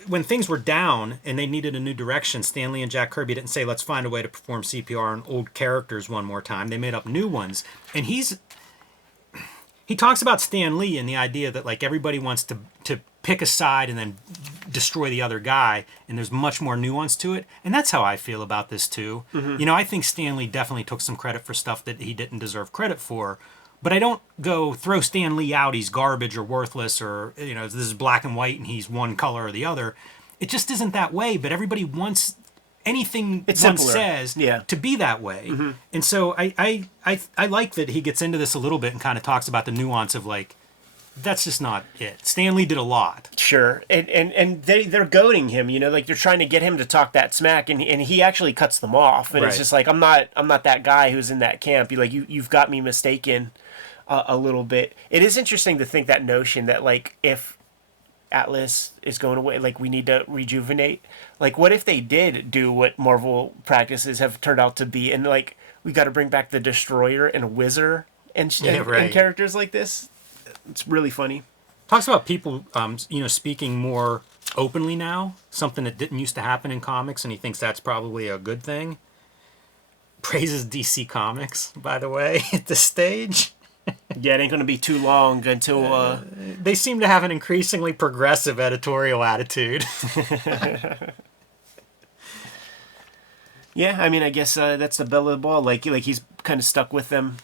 when things were down and they needed a new direction, Stan Lee and Jack Kirby didn't say, let's find a way to perform CPR on old characters one more time. They made up new ones. And he talks about Stan Lee and the idea that, like, everybody wants to pick a side and then destroy the other guy, and there's much more nuance to it. And that's how I feel about this too. Mm-hmm. You know, I think Stan Lee definitely took some credit for stuff that he didn't deserve credit for, but I don't go throw Stan Lee out, he's garbage or worthless, or, you know, this is black and white and he's one color or the other. It just isn't that way, but everybody wants anything one says to be that way. Mm-hmm. And so I like that he gets into this a little bit and kind of talks about the nuance of, like, that's just not it. Stan Lee did a lot. Sure. And they're goading him, you know, like, they're trying to get him to talk that smack, and he actually cuts them off. And It's just like, I'm not that guy who's in that camp. You've got me mistaken a little bit. It is interesting to think that notion that, like, if Atlas is going away, like, we need to rejuvenate. Like, what if they did do what Marvel practices have turned out to be, and, like, we got to bring back the Destroyer and Whizzer and characters like this? It's really funny. Talks about people, you know, speaking more openly now, something that didn't used to happen in comics, and he thinks that's probably a good thing. Praises DC Comics, by the way, at this stage. Yeah, it ain't going to be too long until... They seem to have an increasingly progressive editorial attitude. Yeah, I mean, I guess that's the belle of the ball. Like he's kind of stuck with them,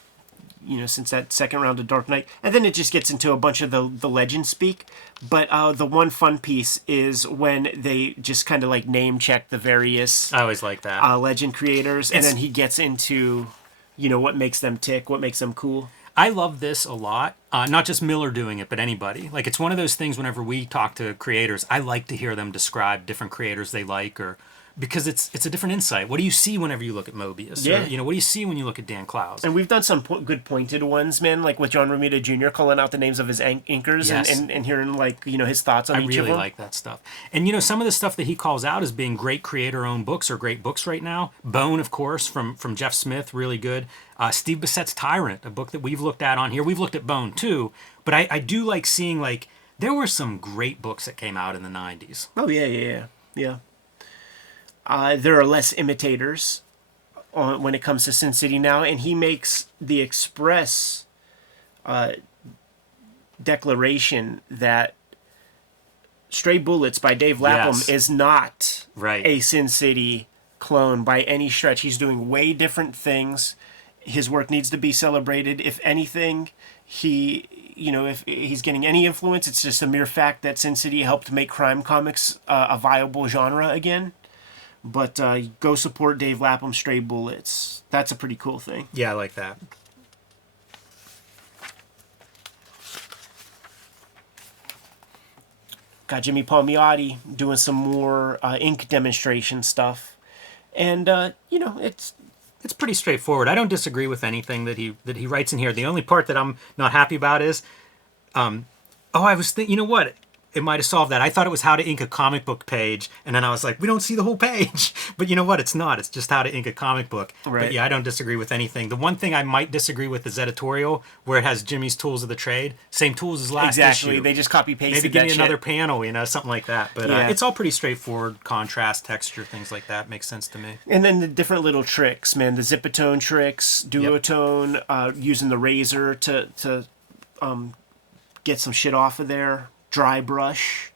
you know, since that second round of Dark Knight. And then it just gets into a bunch of the legend speak. But the one fun piece is when they just kind of, like, name check the various... I always like that. Legend creators. And then he gets into, you know, what makes them tick, what makes them cool. I love this a lot. Not just Miller doing it, but anybody. Like, it's one of those things whenever we talk to creators, I like to hear them describe different creators they like, or because it's a different insight. What do you see whenever you look at Mobius? Yeah. Or, you know, what do you see when you look at Dan Clowes? And we've done some good pointed ones, man, like with John Romita Jr. calling out the names of his inkers and hearing, like, you know, his thoughts on each of them. I really like that stuff. And, you know, some of the stuff that he calls out as being great creator-owned books or great books right now. Bone, of course, from Jeff Smith, really good. Steve Bissett's Tyrant, a book that we've looked at on here. We've looked at Bone, too. But I do like seeing, like, there were some great books that came out in the 90s. Oh, yeah. There are less imitators when it comes to Sin City now, and he makes the Express declaration that Stray Bullets by Dave Lapham Yes. is not Right. a Sin City clone by any stretch. He's doing way different things. His work needs to be celebrated. If anything, if he's getting any influence, it's just a mere fact that Sin City helped make crime comics a viable genre again. But go support Dave Lapham's Stray Bullets. That's a pretty cool thing. Yeah, I like that. Got Jimmy Palmiotti doing some more ink demonstration stuff. And, It's pretty straightforward. I don't disagree with anything that he writes in here. The only part that I'm not happy about is, I was thinking, you know what? It might have solved that. I thought it was how to ink a comic book page, and then I was like, we don't see the whole page. But you know what? It's not. It's just how to ink a comic book. Right. But yeah, I don't disagree with anything. The one thing I might disagree with is editorial, where it has Jimmy's tools of the trade, same tools as last exactly. issue. They just copy pasted Maybe give that me shit. another panel, something like that. But Yeah. it's all pretty straightforward. Contrast, texture, things like that makes sense to me. And then the different little tricks, man. The zipatone tricks, duotone, using the razor to get some shit off of there. Dry brush.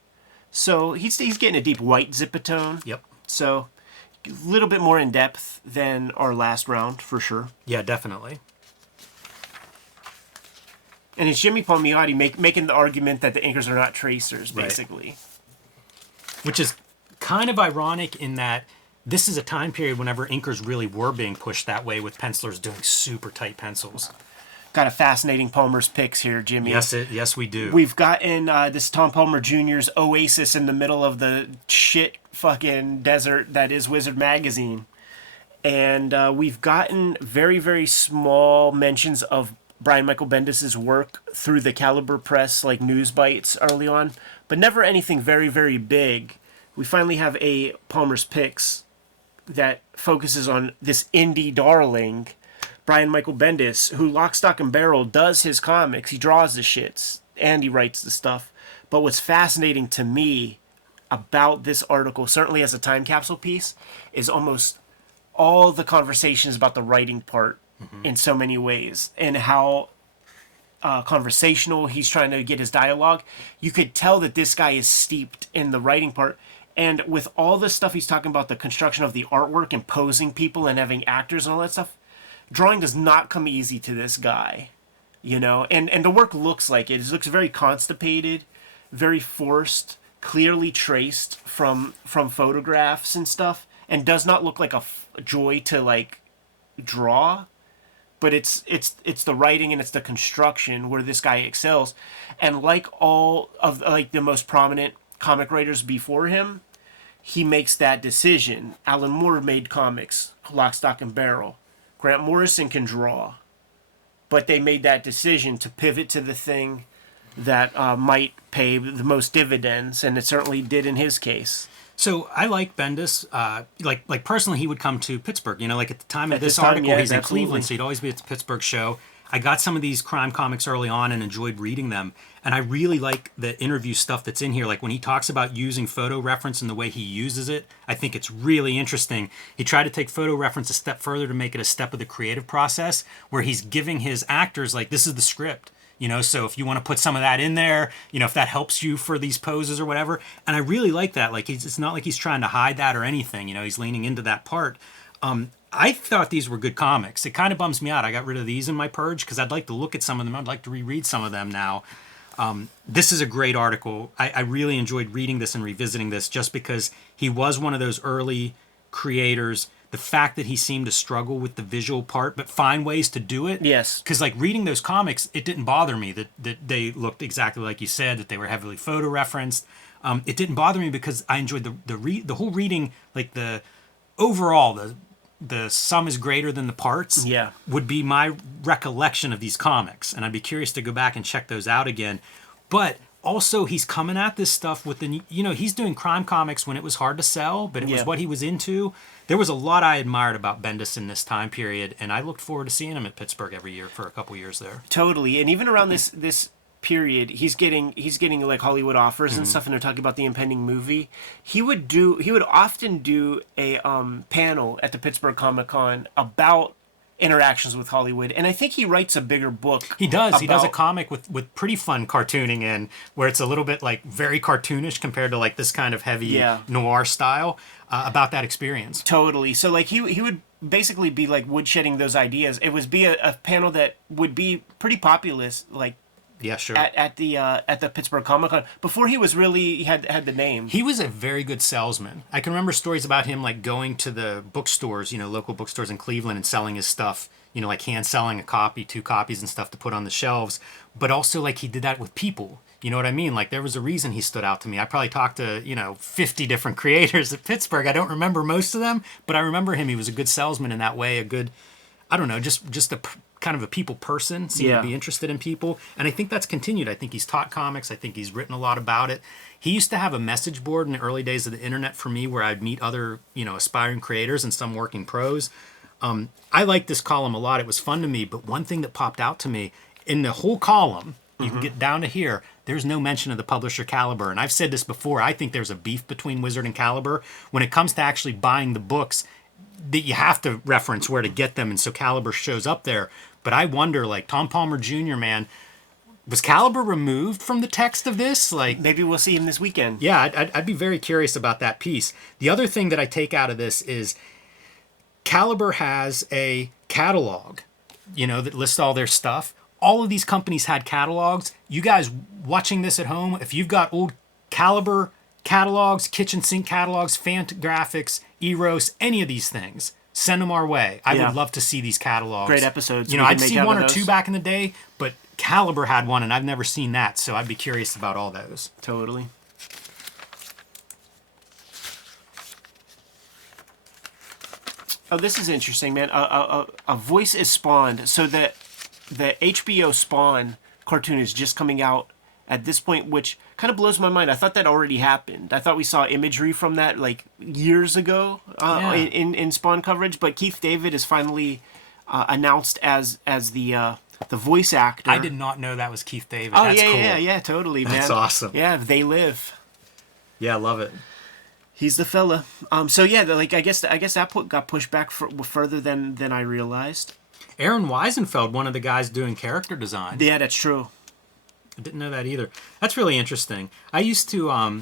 So he's getting a deep white zipatone. Yep. So a little bit more in depth than our last round, for sure. Yeah, definitely. And it's Jimmy Palmiotti making the argument that the inkers are not tracers, Right. basically. Which is kind of ironic in that this is a time period whenever inkers really were being pushed that way, with pencilers doing super tight pencils. Got a fascinating Palmer's picks here, Jimmy. Yes, we do. We've gotten this Tom Palmer Jr.'s oasis in the middle of the shit fucking desert that is Wizard Magazine. And we've gotten very, very small mentions of Brian Michael Bendis' work through the Caliber Press, like news bites early on, but never anything very, very big. We finally have a Palmer's Picks that focuses on this indie darling, Brian Michael Bendis, who lock, stock, and barrel does his comics. He draws the shits and he writes the stuff. But what's fascinating to me about this article, certainly as a time capsule piece, is almost all the conversations about the writing part in so many ways, and how conversational he's trying to get his dialogue. You could tell that this guy is steeped in the writing part. And with all the stuff he's talking about, the construction of the artwork and posing people and having actors and all that stuff, drawing does not come easy to this guy, and the work looks like it. It looks very constipated, very forced, clearly traced from photographs and stuff, and does not look like a joy to draw. But it's the writing and it's the construction where this guy excels. And like all of the most prominent comic writers before him, he makes that decision. Alan Moore made comics, lock, stock, and barrel. Grant Morrison can draw, but they made that decision to pivot to the thing that might pay the most dividends, and it certainly did in his case. So I like Bendis. Like personally, he would come to Pittsburgh. Like at the time of this time, article, yeah, he's in absolutely. Cleveland, so he'd always be at the Pittsburgh show. I got some of these crime comics early on and enjoyed reading them. And I really like the interview stuff that's in here. Like when he talks about using photo reference and the way he uses it, I think it's really interesting. He tried to take photo reference a step further to make it a step of the creative process, where he's giving his actors, this is the script. So if you want to put some of that in there, if that helps you for these poses or whatever. And I really like that. It's not like he's trying to hide that or anything. He's leaning into that part. I thought these were good comics. It kind of bums me out. I got rid of these in my purge because I'd like to look at some of them. I'd like to reread some of them now. This is a great article. I really enjoyed reading this and revisiting this just because he was one of those early creators. The fact that he seemed to struggle with the visual part, but find ways to do it. Yes. Because reading those comics, it didn't bother me that they looked exactly like you said, that they were heavily photo referenced. It didn't bother me because I enjoyed the whole reading, the overall, the sum is greater than the parts. Yeah. Would be my recollection of these comics, and I'd be curious to go back and check those out again. But also, he's coming at this stuff with he's doing crime comics when it was hard to sell, but it was what he was into. There was a lot I admired about Bendis in this time period, and I looked forward to seeing him at Pittsburgh every year for a couple years there. Totally. And even around this period, he's getting Hollywood offers and stuff, and they're talking about the impending movie. He would often do a panel at the Pittsburgh Comic Con about interactions with Hollywood. And I think he writes a bigger book. He does. He does a about- comic with pretty fun cartooning in, where it's a little bit like very cartoonish compared to like this kind of heavy Yeah. noir style about that experience. Totally. So like he would basically be like woodshedding those ideas. It would be a panel that would be pretty populous, like Yeah, sure. at the Pittsburgh Comic Con before he was really he had the name. He was a very good salesman. I can remember stories about him like going to the bookstores, local bookstores in Cleveland and selling his stuff, like hand selling a copy, 2 copies and stuff to put on the shelves. But also like he did that with people. You know what I mean? Like there was a reason he stood out to me. I probably talked to, 50 different creators at Pittsburgh. I don't remember most of them, but I remember him. He was a good salesman in that way, a good, I don't know, just a kind of a people person, seemed to be interested in people. And I think that's continued. I think he's taught comics. I think he's written a lot about it. He used to have a message board in the early days of the internet for me where I'd meet other, aspiring creators and some working pros. I liked this column a lot. It was fun to me. But one thing that popped out to me in the whole column, you can get down to here, there's no mention of the publisher Caliber. And I've said this before. I think there's a beef between Wizard and Caliber. When it comes to actually buying the books, that you have to reference where to get them. And so Caliber shows up there. But I wonder, like, Tom Palmer Jr., man, was Caliber removed from the text of this? Like, Maybe we'll see him this weekend. yeah, I'd be very curious about that piece. The other thing that I take out of this is Caliber has a catalog, that lists all their stuff. All of these companies had catalogs. You guys watching this at home, if you've got old Caliber catalogs, kitchen sink catalogs, Fantagraphics, Eros, any of these things, send them our way. I would love to see these catalogs. Great episodes. I'd seen one or two back in the day, but Caliber had one, and I've never seen that, so I'd be curious about all those. Totally. Oh, this is interesting, man. A voice is spawned. So the HBO Spawn cartoon is just coming out at this point, which kind of blows my mind. I thought that already happened. I thought we saw imagery from that like years ago in Spawn coverage. But Keith David is finally announced as the voice actor. I did not know that was Keith David. Oh, That's cool. yeah, totally, man. That's awesome. Yeah, They Live. Yeah, I love it. He's the fella. So yeah, like I guess that got pushed back further than I realized. Aaron Weisenfeld, one of the guys doing character design. Yeah, that's true. I didn't know that either. That's really interesting. I used to, I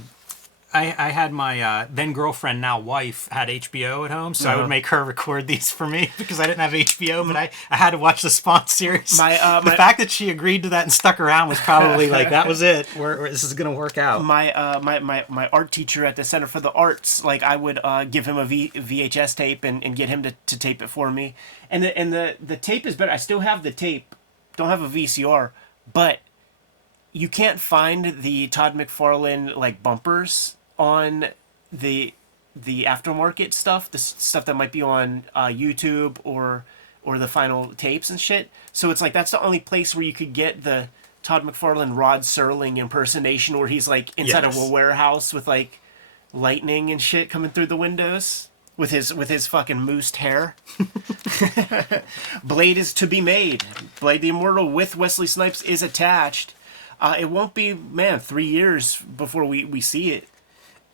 had my then girlfriend, now wife, had HBO at home, so I would make her record these for me because I didn't have HBO, but I had to watch the Spawn series. The fact that she agreed to that and stuck around was probably like, that was it. This is going to work out. My art teacher at the Center for the Arts, like I would give him a VHS tape and get him to tape it for me. And the tape is better. I still have the tape. Don't have a VCR, but you can't find the Todd McFarlane like bumpers on the aftermarket stuff, the stuff that might be on YouTube or the final tapes and shit. So it's like that's the only place where you could get the Todd McFarlane Rod Serling impersonation where he's like inside of a warehouse with like lightning and shit coming through the windows with his fucking moosed hair. Blade is to be made. Blade the Immortal with Wesley Snipes is attached. It won't be, 3 years before we see it.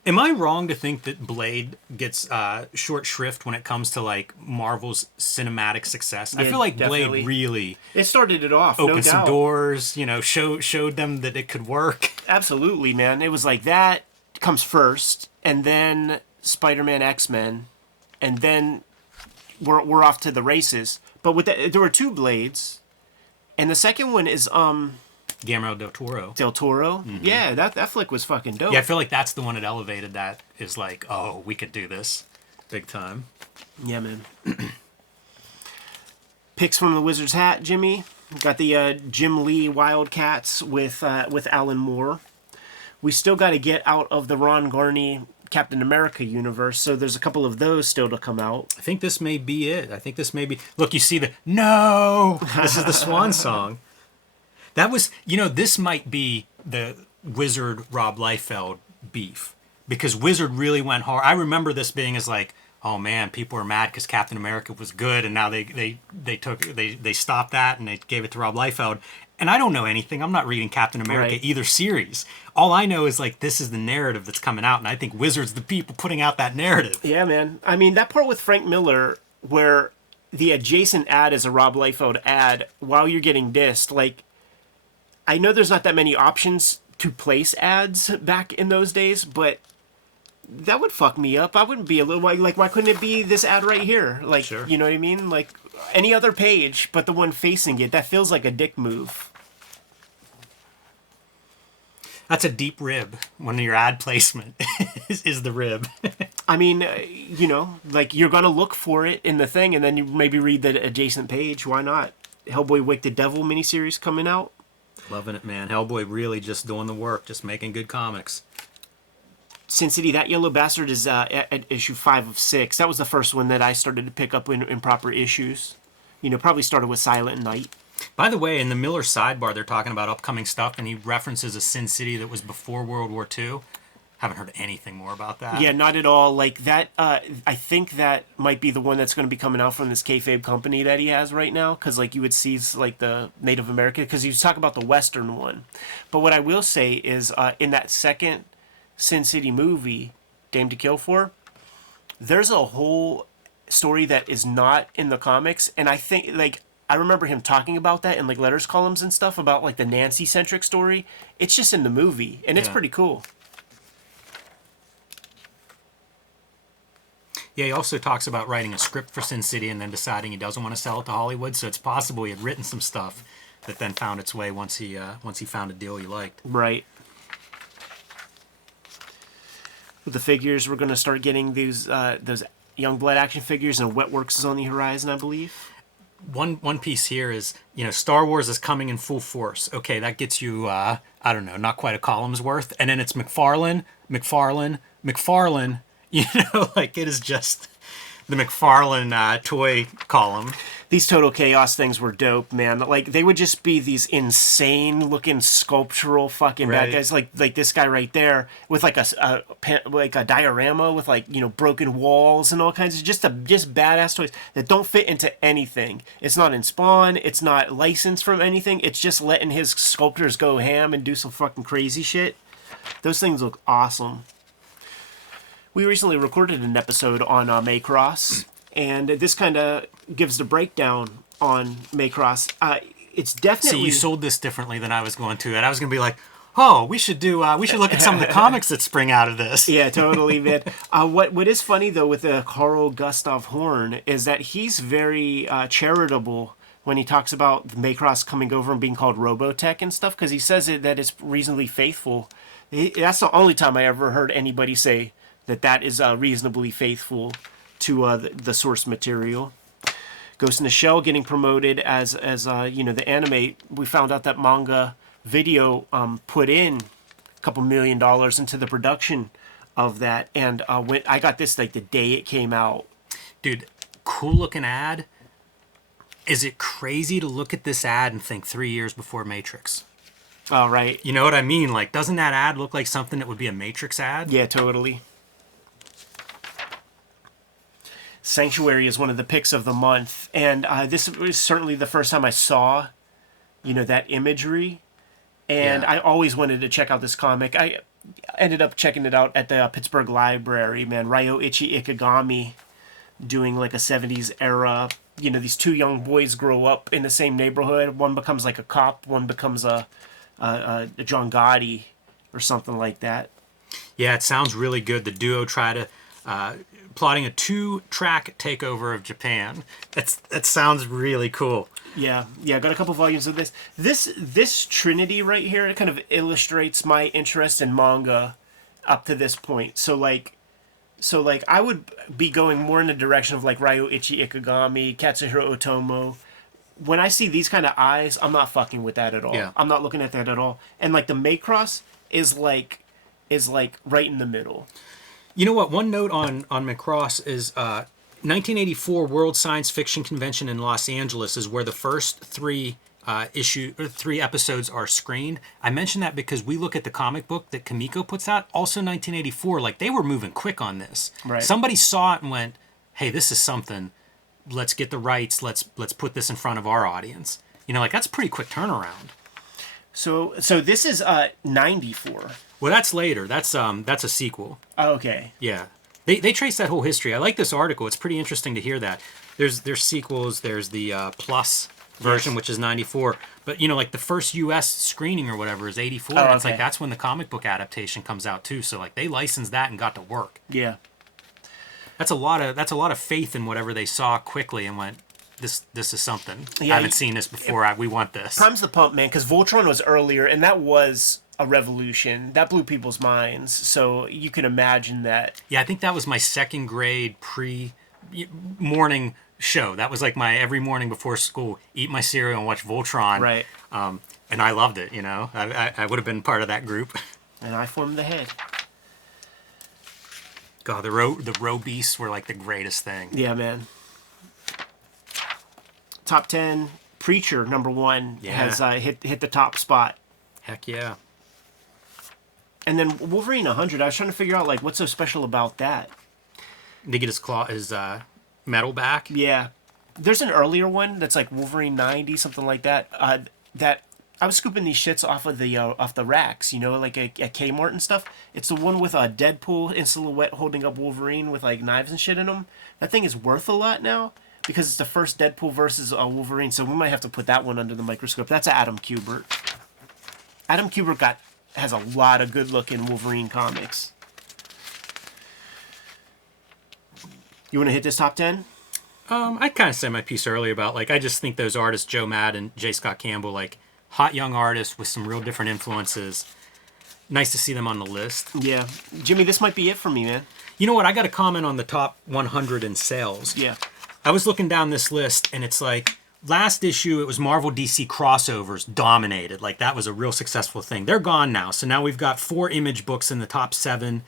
Am I wrong to think that Blade gets short shrift when it comes to like Marvel's cinematic success? I feel like definitely. Blade really It started it off, opened no some doubt. doors, showed them that it could work. Absolutely, man. It was like that comes first, and then Spider-Man, X-Men, and then we're off to the races. But with there were 2 Blades, and the second one is Guillermo del Toro. Del Toro. Mm-hmm. Yeah, that flick was fucking dope. Yeah, I feel like that's the one that elevated that, is like, oh, we could do this big time. Yeah, man. Picks from the Wizard's hat, Jimmy. Got the Jim Lee Wildcats with Alan Moore. We still got to get out of the Ron Garney Captain America universe, so there's a couple of those still to come out. I think this may be it. Look, you see no! This is the Swan song. That was, this might be the Wizard Rob Liefeld beef, because Wizard really went hard. I remember this being as like, oh man, people are mad because Captain America was good, and now they stopped that and they gave it to Rob Liefeld. And I don't know anything. I'm not reading Captain America either series. All I know is like this is the narrative that's coming out, and I think Wizard's the people putting out that narrative. Yeah, man. I mean, that part with Frank Miller where the adjacent ad is a Rob Liefeld ad while you're getting dissed. Like, I know there's not that many options to place ads back in those days, but that would fuck me up. I wouldn't be a little like, why couldn't it be this ad right here? Like, Sure. You know what I mean? Like any other page, but the one facing it. That feels like a dick move. That's a deep rib when your ad placement is the rib. I mean, like you're gonna look for it in the thing, and then you maybe read the adjacent page. Why not? Hellboy Wake the Devil miniseries coming out. Loving it, man. Hellboy really just doing the work, just making good comics. Sin City, That Yellow Bastard is at issue 5 of 6. That was the first one that I started to pick up in proper issues. Probably started with Silent Night. By the way, in the Miller sidebar, they're talking about upcoming stuff, and he references a Sin City that was before World War II. Haven't heard anything more about that. Yeah, not at all. Like that, I think that might be the one that's going to be coming out from this Kayfabe company that he has right now. Because like you would see like the Native American, because he was talking about the Western one. But what I will say is in that second Sin City movie, Dame to Kill For, there's a whole story that is not in the comics. And I think like, I remember him talking about that in like letters columns and stuff about like the Nancy centric story. It's just in the movie and it's pretty cool. Yeah, he also talks about writing a script for Sin City and then deciding he doesn't want to sell it to Hollywood. So it's possible he had written some stuff that then found its way once he found a deal he liked. Right. With the figures, we're going to start getting those Youngblood action figures, and Wetworks is on the horizon, I believe. One piece here is, Star Wars is coming in full force. Okay, that gets you, I don't know, not quite a column's worth. And then it's McFarlane. Like it is just the McFarlane toy column. These Total Chaos things were dope, man. Like they would just be these insane looking sculptural fucking bad guys, like this guy right there with like a diorama with like broken walls and all kinds of just badass toys that don't fit into anything. It's not in Spawn. It's not licensed from anything. It's just letting his sculptors go ham and do some fucking crazy shit. Those things look awesome. We recently recorded an episode on Maycross, and this kind of gives the breakdown on Maycross. It's definitely... See, you sold this differently than I was going to, and I was going to be like, oh, we should look at some of the comics that spring out of this. Yeah, totally, man. What is funny, though, with Carl Gustav Horn is that he's very charitable when he talks about Maycross coming over and being called Robotech and stuff, because he says that it's reasonably faithful. That's the only time I ever heard anybody say that is reasonably faithful to the source material. Ghost in the Shell getting promoted as the anime. We found out that manga video put in a couple $1 million into the production of that, and when I got this like the day it came out. Dude, cool looking ad. Is it crazy to look at this ad and think 3 years before Matrix? Oh, right. You know what I mean? Like, doesn't that ad look like something that would be a Matrix ad? Yeah, totally. Sanctuary is one of the picks of the month, and this was certainly the first time I saw, that imagery, and I always wanted to check out this comic. I ended up checking it out at the Pittsburgh Library, man. Ryoichi Ikegami doing like a 70s era, these two young boys grow up in the same neighborhood. One becomes like a cop, one becomes a John Gotti or something like that. Yeah, it sounds really good. The duo try to... plotting a 2-track takeover of Japan. That sounds really cool. Yeah, got a couple volumes of this. This trinity right here, it kind of illustrates my interest in manga up to this point. So I would be going more in the direction of like Ryoichi Ikegami, Katsuhiro Otomo. When I see these kind of eyes, I'm not fucking with that at all. Yeah. I'm not looking at that at all. And like the Maycross is like right in the middle. You know what? One note on Macross is 1984 World Science Fiction Convention in Los Angeles is where the first three episodes are screened. I mention that because we look at the comic book that Kamiko puts out, also 1984. Like they were moving quick on this. Right. Somebody saw it and went, "Hey, this is something. Let's get the rights. Let's put this in front of our audience." Like that's a pretty quick turnaround. So this is 94. Well, that's later. That's a sequel. Oh, okay. Yeah. They trace that whole history. I like this article. It's pretty interesting to hear that. There's sequels. There's the plus version, which is 94. But, you know, like the first U.S. screening or whatever is 84. And it's like that's when the comic book adaptation comes out, too. So, like, they licensed that and got to work. Yeah. That's a lot of faith in whatever they saw quickly and went, this is something. Yeah, I haven't seen this before. We want this. Prime's the pump, man, because Voltron was earlier, and that was a revolution. That blew people's minds. So you can imagine that. Yeah, I think that was my second grade morning show. That was like my every morning before school, eat my cereal and watch Voltron. Right. And I loved it, you know. I would have been part of that group. And I formed the head. God, the row beasts were like the greatest thing. Yeah, man. Top 10, Preacher, number 1, has hit the top spot. Heck yeah. And then Wolverine 100, I was trying to figure out, like, what's so special about that? To get his metal back? Yeah. There's an earlier one that's like Wolverine 90, something like that, that I was scooping these shits off the racks, you know, like at Kmart and stuff. It's the one with a Deadpool in silhouette holding up Wolverine with, like, knives and shit in them. That thing is worth a lot now because it's the first Deadpool versus Wolverine, so we might have to put that one under the microscope. That's Adam Kubert. Adam Kubert has a lot of good-looking Wolverine comics. You want to hit this top 10? I kind of said my piece earlier about, like, I just think those artists, Joe Mad and J. Scott Campbell, like, hot young artists with some real different influences. Nice to see them on the list. Yeah. Jimmy, this might be it for me, man. You know what? I got to comment on the top 100 in sales. Yeah. I was looking down this list, and it's like, last issue, it was Marvel DC crossovers dominated. Like, that was a real successful thing. They're gone now. So now we've got 4 Image books in the top 7,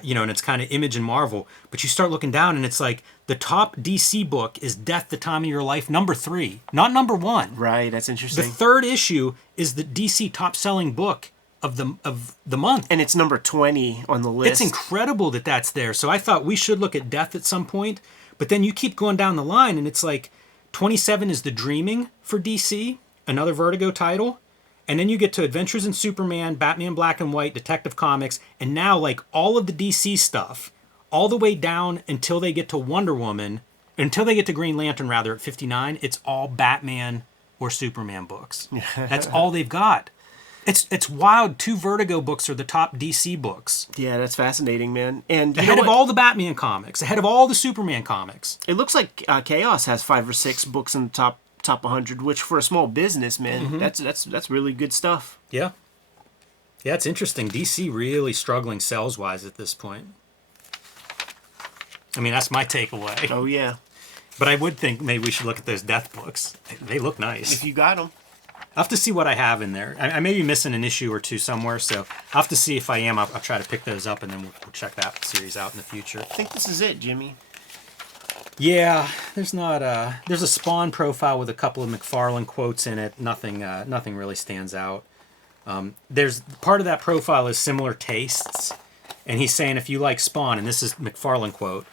you know, and it's kind of Image and Marvel. But you start looking down, and it's like, the top DC book is Death, the Time of Your Life, number 3, not number 1. Right, that's interesting. The third issue is the DC top-selling book of the month. And it's number 20 on the list. It's incredible that that's there. So I thought we should look at Death at some point. But then you keep going down the line, and it's like 27 is The Dreaming for DC, another Vertigo title. And then you get to Adventures in Superman, Batman Black and White, Detective Comics, and now, like, all of the DC stuff, all the way down until they get to Wonder Woman, until they get to Green Lantern, rather, at 59, it's all Batman or Superman books. That's all they've got. It's wild. 2 Vertigo books are the top DC books. Yeah, that's fascinating, man. And ahead of all the Batman comics, ahead of all the Superman comics. It looks like Chaos has 5 or 6 books in the top 100, which for a small business, man, that's really good stuff. Yeah. Yeah, it's interesting. DC really struggling sales-wise at this point. I mean, that's my takeaway. Oh, yeah. But I would think maybe we should look at those Death books. They look nice. If you got them. I'll have to see what I have in there. I may be missing an issue or 2 somewhere, so I'll have to see if I am. I'll try to pick those up, and then we'll check that series out in the future. I think this is it, Jimmy. Yeah, there's a Spawn profile with a couple of McFarlane quotes in it. Nothing really stands out. There's part of that profile is similar tastes, and he's saying if you like Spawn, and this is McFarlane quote,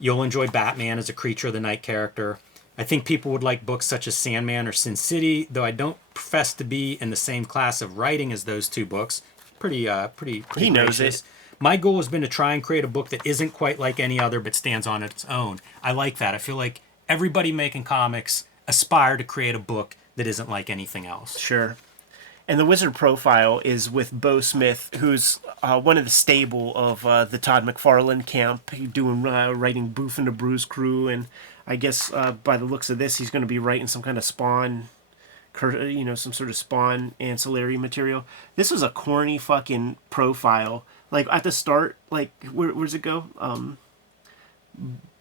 you'll enjoy Batman as a creature of the night character. I think people would like books such as Sandman or Sin City, though I don't profess to be in the same class of writing as those 2 books. Pretty He knows gracious. it. My goal has been to try and create a book that isn't quite like any other but stands on its own. I like that. I feel like everybody making comics aspire to create a book that isn't like anything else. Sure. And the Wizard profile is with Bo Smith, who's one of the stable of the Todd McFarlane camp, doing writing Boof and the Bruise Crew, and I guess by the looks of this, he's going to be writing some kind of Spawn, you know, some sort of Spawn ancillary material. This was a corny fucking profile. Like, at the start, like, where's it go?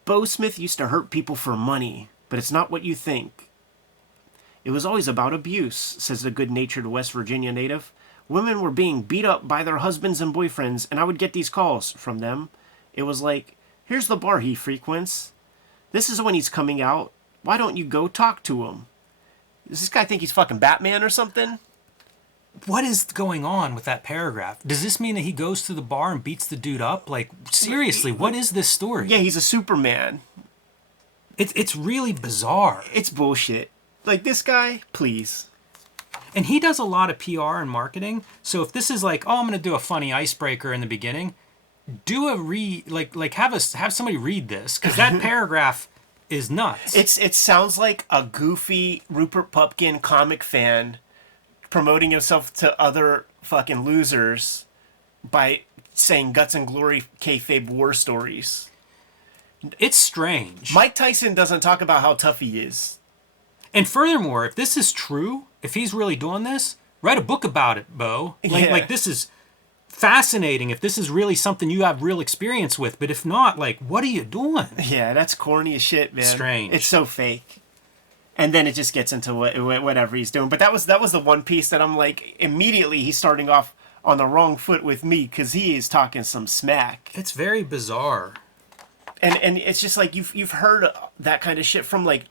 Bo Smith used to hurt people for money, but it's not what you think. It was always about abuse, says the good-natured West Virginia native. Women were being beat up by their husbands and boyfriends, and I would get these calls from them. It was like, here's the bar he frequents. This is when he's coming out. Why don't you go talk to him? Does this guy think he's fucking Batman or something? What is going on with that paragraph? Does this mean that he goes to the bar and beats the dude up? Like, seriously, what is this story? Yeah, he's a Superman. It's really bizarre. It's bullshit. Like, this guy, please. And he does a lot of PR and marketing. So if this is like, oh, I'm going to do a funny icebreaker in the beginning, do a have somebody read this, because that paragraph is nuts. It sounds like a goofy Rupert Pupkin comic fan promoting himself to other fucking losers by saying guts and glory kayfabe war stories. It's strange. Mike Tyson doesn't talk about how tough he is. And furthermore, if this is true, if he's really doing this, write a book about it, Bo. Like this is fascinating if this is really something you have real experience with. But if not, like, what are you doing? Yeah, that's corny as shit, man. Strange. It's so fake. And then it just gets into whatever he's doing. But that was the one piece that I'm like, immediately he's starting off on the wrong foot with me because he is talking some smack. It's very bizarre. And it's just like you've heard that kind of shit from like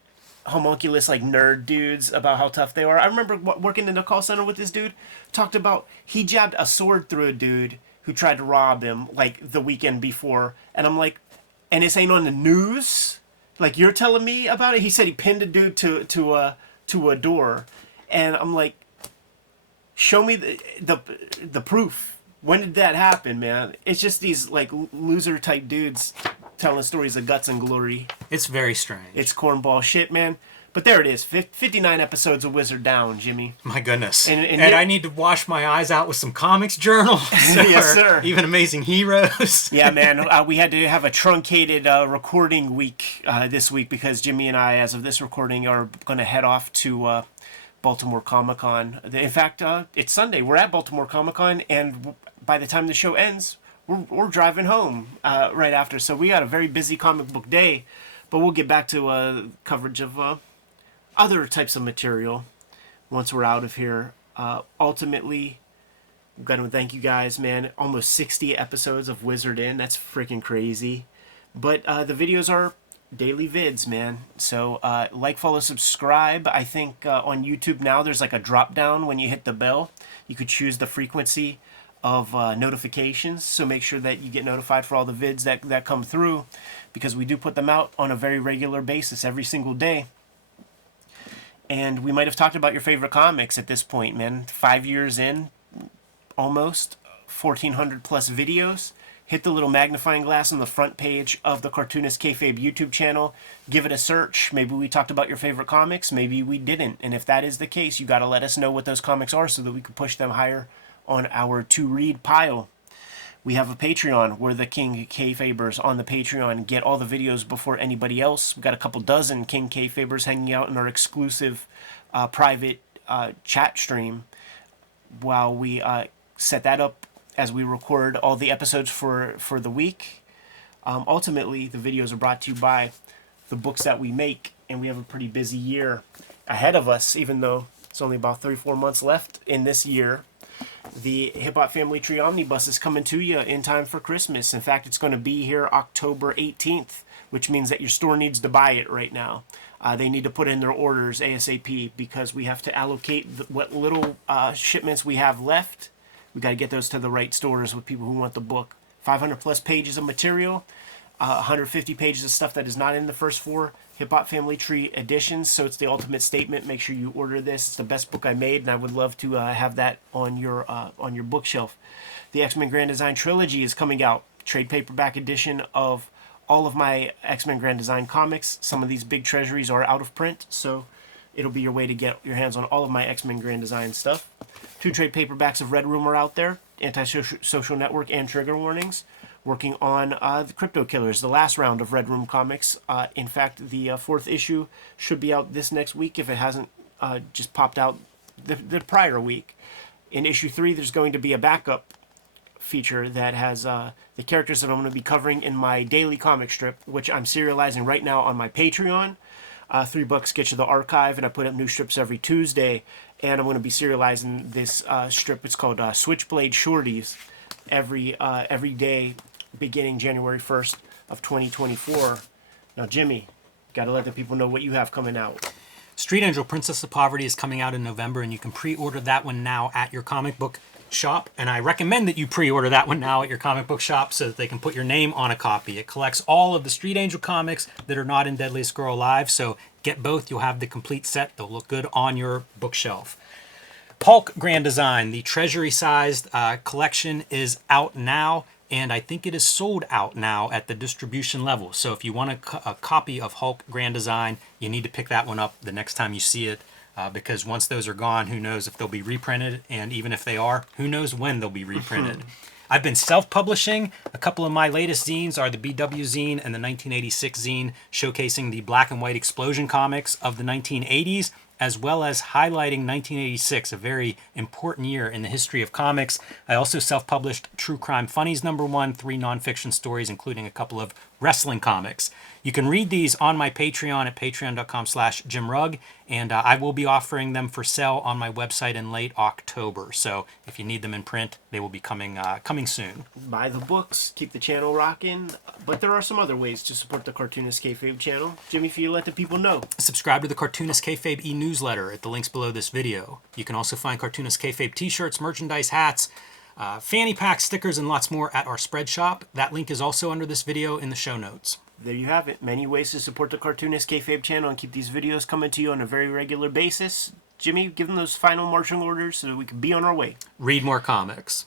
homunculus like nerd dudes about how tough they are. I remember working in the call center with this dude, talked about he jabbed a sword through a dude who tried to rob him like the weekend before, and I'm like, and this ain't on the news? Like, you're telling me about it? He said he pinned a dude to a door, and I'm like, show me the proof. When did that happen, man? It's just these like loser type dudes telling stories of guts and glory. It's very strange. It's cornball shit, man. But there it is. 59 episodes of Wizard Down, Jimmy. My goodness. And I need to wash my eyes out with some comics journals. Yes, sir. Even Amazing Heroes. Yeah, man. We had to have a truncated recording week this week because Jimmy and I, as of this recording, are going to head off to Baltimore Comic-Con. In fact, it's Sunday. We're at Baltimore Comic-Con, and by the time the show ends, we're driving home right after. So we got a very busy comic book day, but we'll get back to coverage of other types of material once we're out of here. Ultimately, I'm going to thank you guys, man. Almost 60 episodes of Wizard in. That's freaking crazy. But the videos are daily vids, man. So like, follow, subscribe. I think on YouTube now there's like a drop down when you hit the bell. You could choose the frequency of notifications, so make sure that you get notified for all the vids that come through, because we do put them out on a very regular basis every single day. And we might have talked about your favorite comics at this point, man. 5 years in, almost 1,400 plus videos. Hit the little magnifying glass on the front page of the Cartoonist Kayfabe YouTube channel. Give it a search. Maybe we talked about your favorite comics. Maybe we didn't. And if that is the case, you got to let us know what those comics are so that we can push them higher on our to-read pile. We have a Patreon. We're the King Kayfabers on the Patreon. Get all the videos before anybody else. We've got a couple dozen King Kayfabers hanging out in our exclusive private chat stream while we set that up as we record all the episodes for the week. Ultimately, the videos are brought to you by the books that we make, and we have a pretty busy year ahead of us, even though it's only about 34 months left in this year. The Hip Hop Family Tree Omnibus is coming to you in time for Christmas. In fact, it's going to be here October 18th, which means that your store needs to buy it right now. They need to put in their orders ASAP because we have to allocate what little shipments we have left. We got to get those to the right stores with people who want the book. 500 plus pages of material, 150 pages of stuff that is not in the first 4 Hip Hop Family Tree editions, so it's the ultimate statement. Make sure you order this. It's the best book I made, and I would love to have that on your bookshelf. The X-Men Grand Design Trilogy is coming out. Trade paperback edition of all of my X-Men Grand Design comics. Some of these big treasuries are out of print, so it'll be your way to get your hands on all of my X-Men Grand Design stuff. 2 trade paperbacks of Red Room are out there. Anti-Social Network and Trigger Warnings. Working on the Crypto Killers, the last round of Red Room comics. In fact, the 4th issue should be out this next week if it hasn't just popped out the prior week. In issue 3, there's going to be a backup feature that has the characters that I'm going to be covering in my daily comic strip, which I'm serializing right now on my Patreon. $3 gets you the archive, and I put up new strips every Tuesday. And I'm going to be serializing this strip. It's called Switchblade Shorties every day, beginning January 1st of 2024. Now, Jimmy, got to let the people know what you have coming out. Street Angel Princess of Poverty is coming out in November, and you can pre-order that one now at your comic book shop. And I recommend that you pre-order that one now at your comic book shop so that they can put your name on a copy. It collects all of the Street Angel comics that are not in Deadliest Girl Alive, so get both. You'll have the complete set. They'll look good on your bookshelf. Polk Grand Design, the treasury-sized collection, is out now. and I think it is sold out now at the distribution level. So if you want a copy of Hulk Grand Design, you need to pick that one up the next time you see it, because once those are gone, who knows if they'll be reprinted, and even if they are, who knows when they'll be reprinted. I've been self-publishing. A couple of my latest zines are the BW zine and the 1986 zine, showcasing the black and white explosion comics of the 1980s, as well as highlighting 1986, a very important year in the history of comics. I also self-published True Crime Funnies #1, 3 nonfiction stories, including a couple of wrestling comics. You can read these on my Patreon at patreon.com/JimRugg, and I will be offering them for sale on my website in late October. So if you need them in print, they will be coming soon. Buy the books, keep the channel rocking. But there are some other ways to support the Cartoonist Kayfabe channel. Jimmy, if you let the people know. Subscribe to the Cartoonist Kayfabe e-newsletter at the links below this video. You can also find Cartoonist Kayfabe t-shirts, merchandise, hats, fanny packs, stickers, and lots more at our spread shop. That link is also under this video in the show notes. There you have it. Many ways to support the Cartoonist Kayfabe channel and keep these videos coming to you on a very regular basis. Jimmy, give them those final marching orders so that we can be on our way. Read more comics.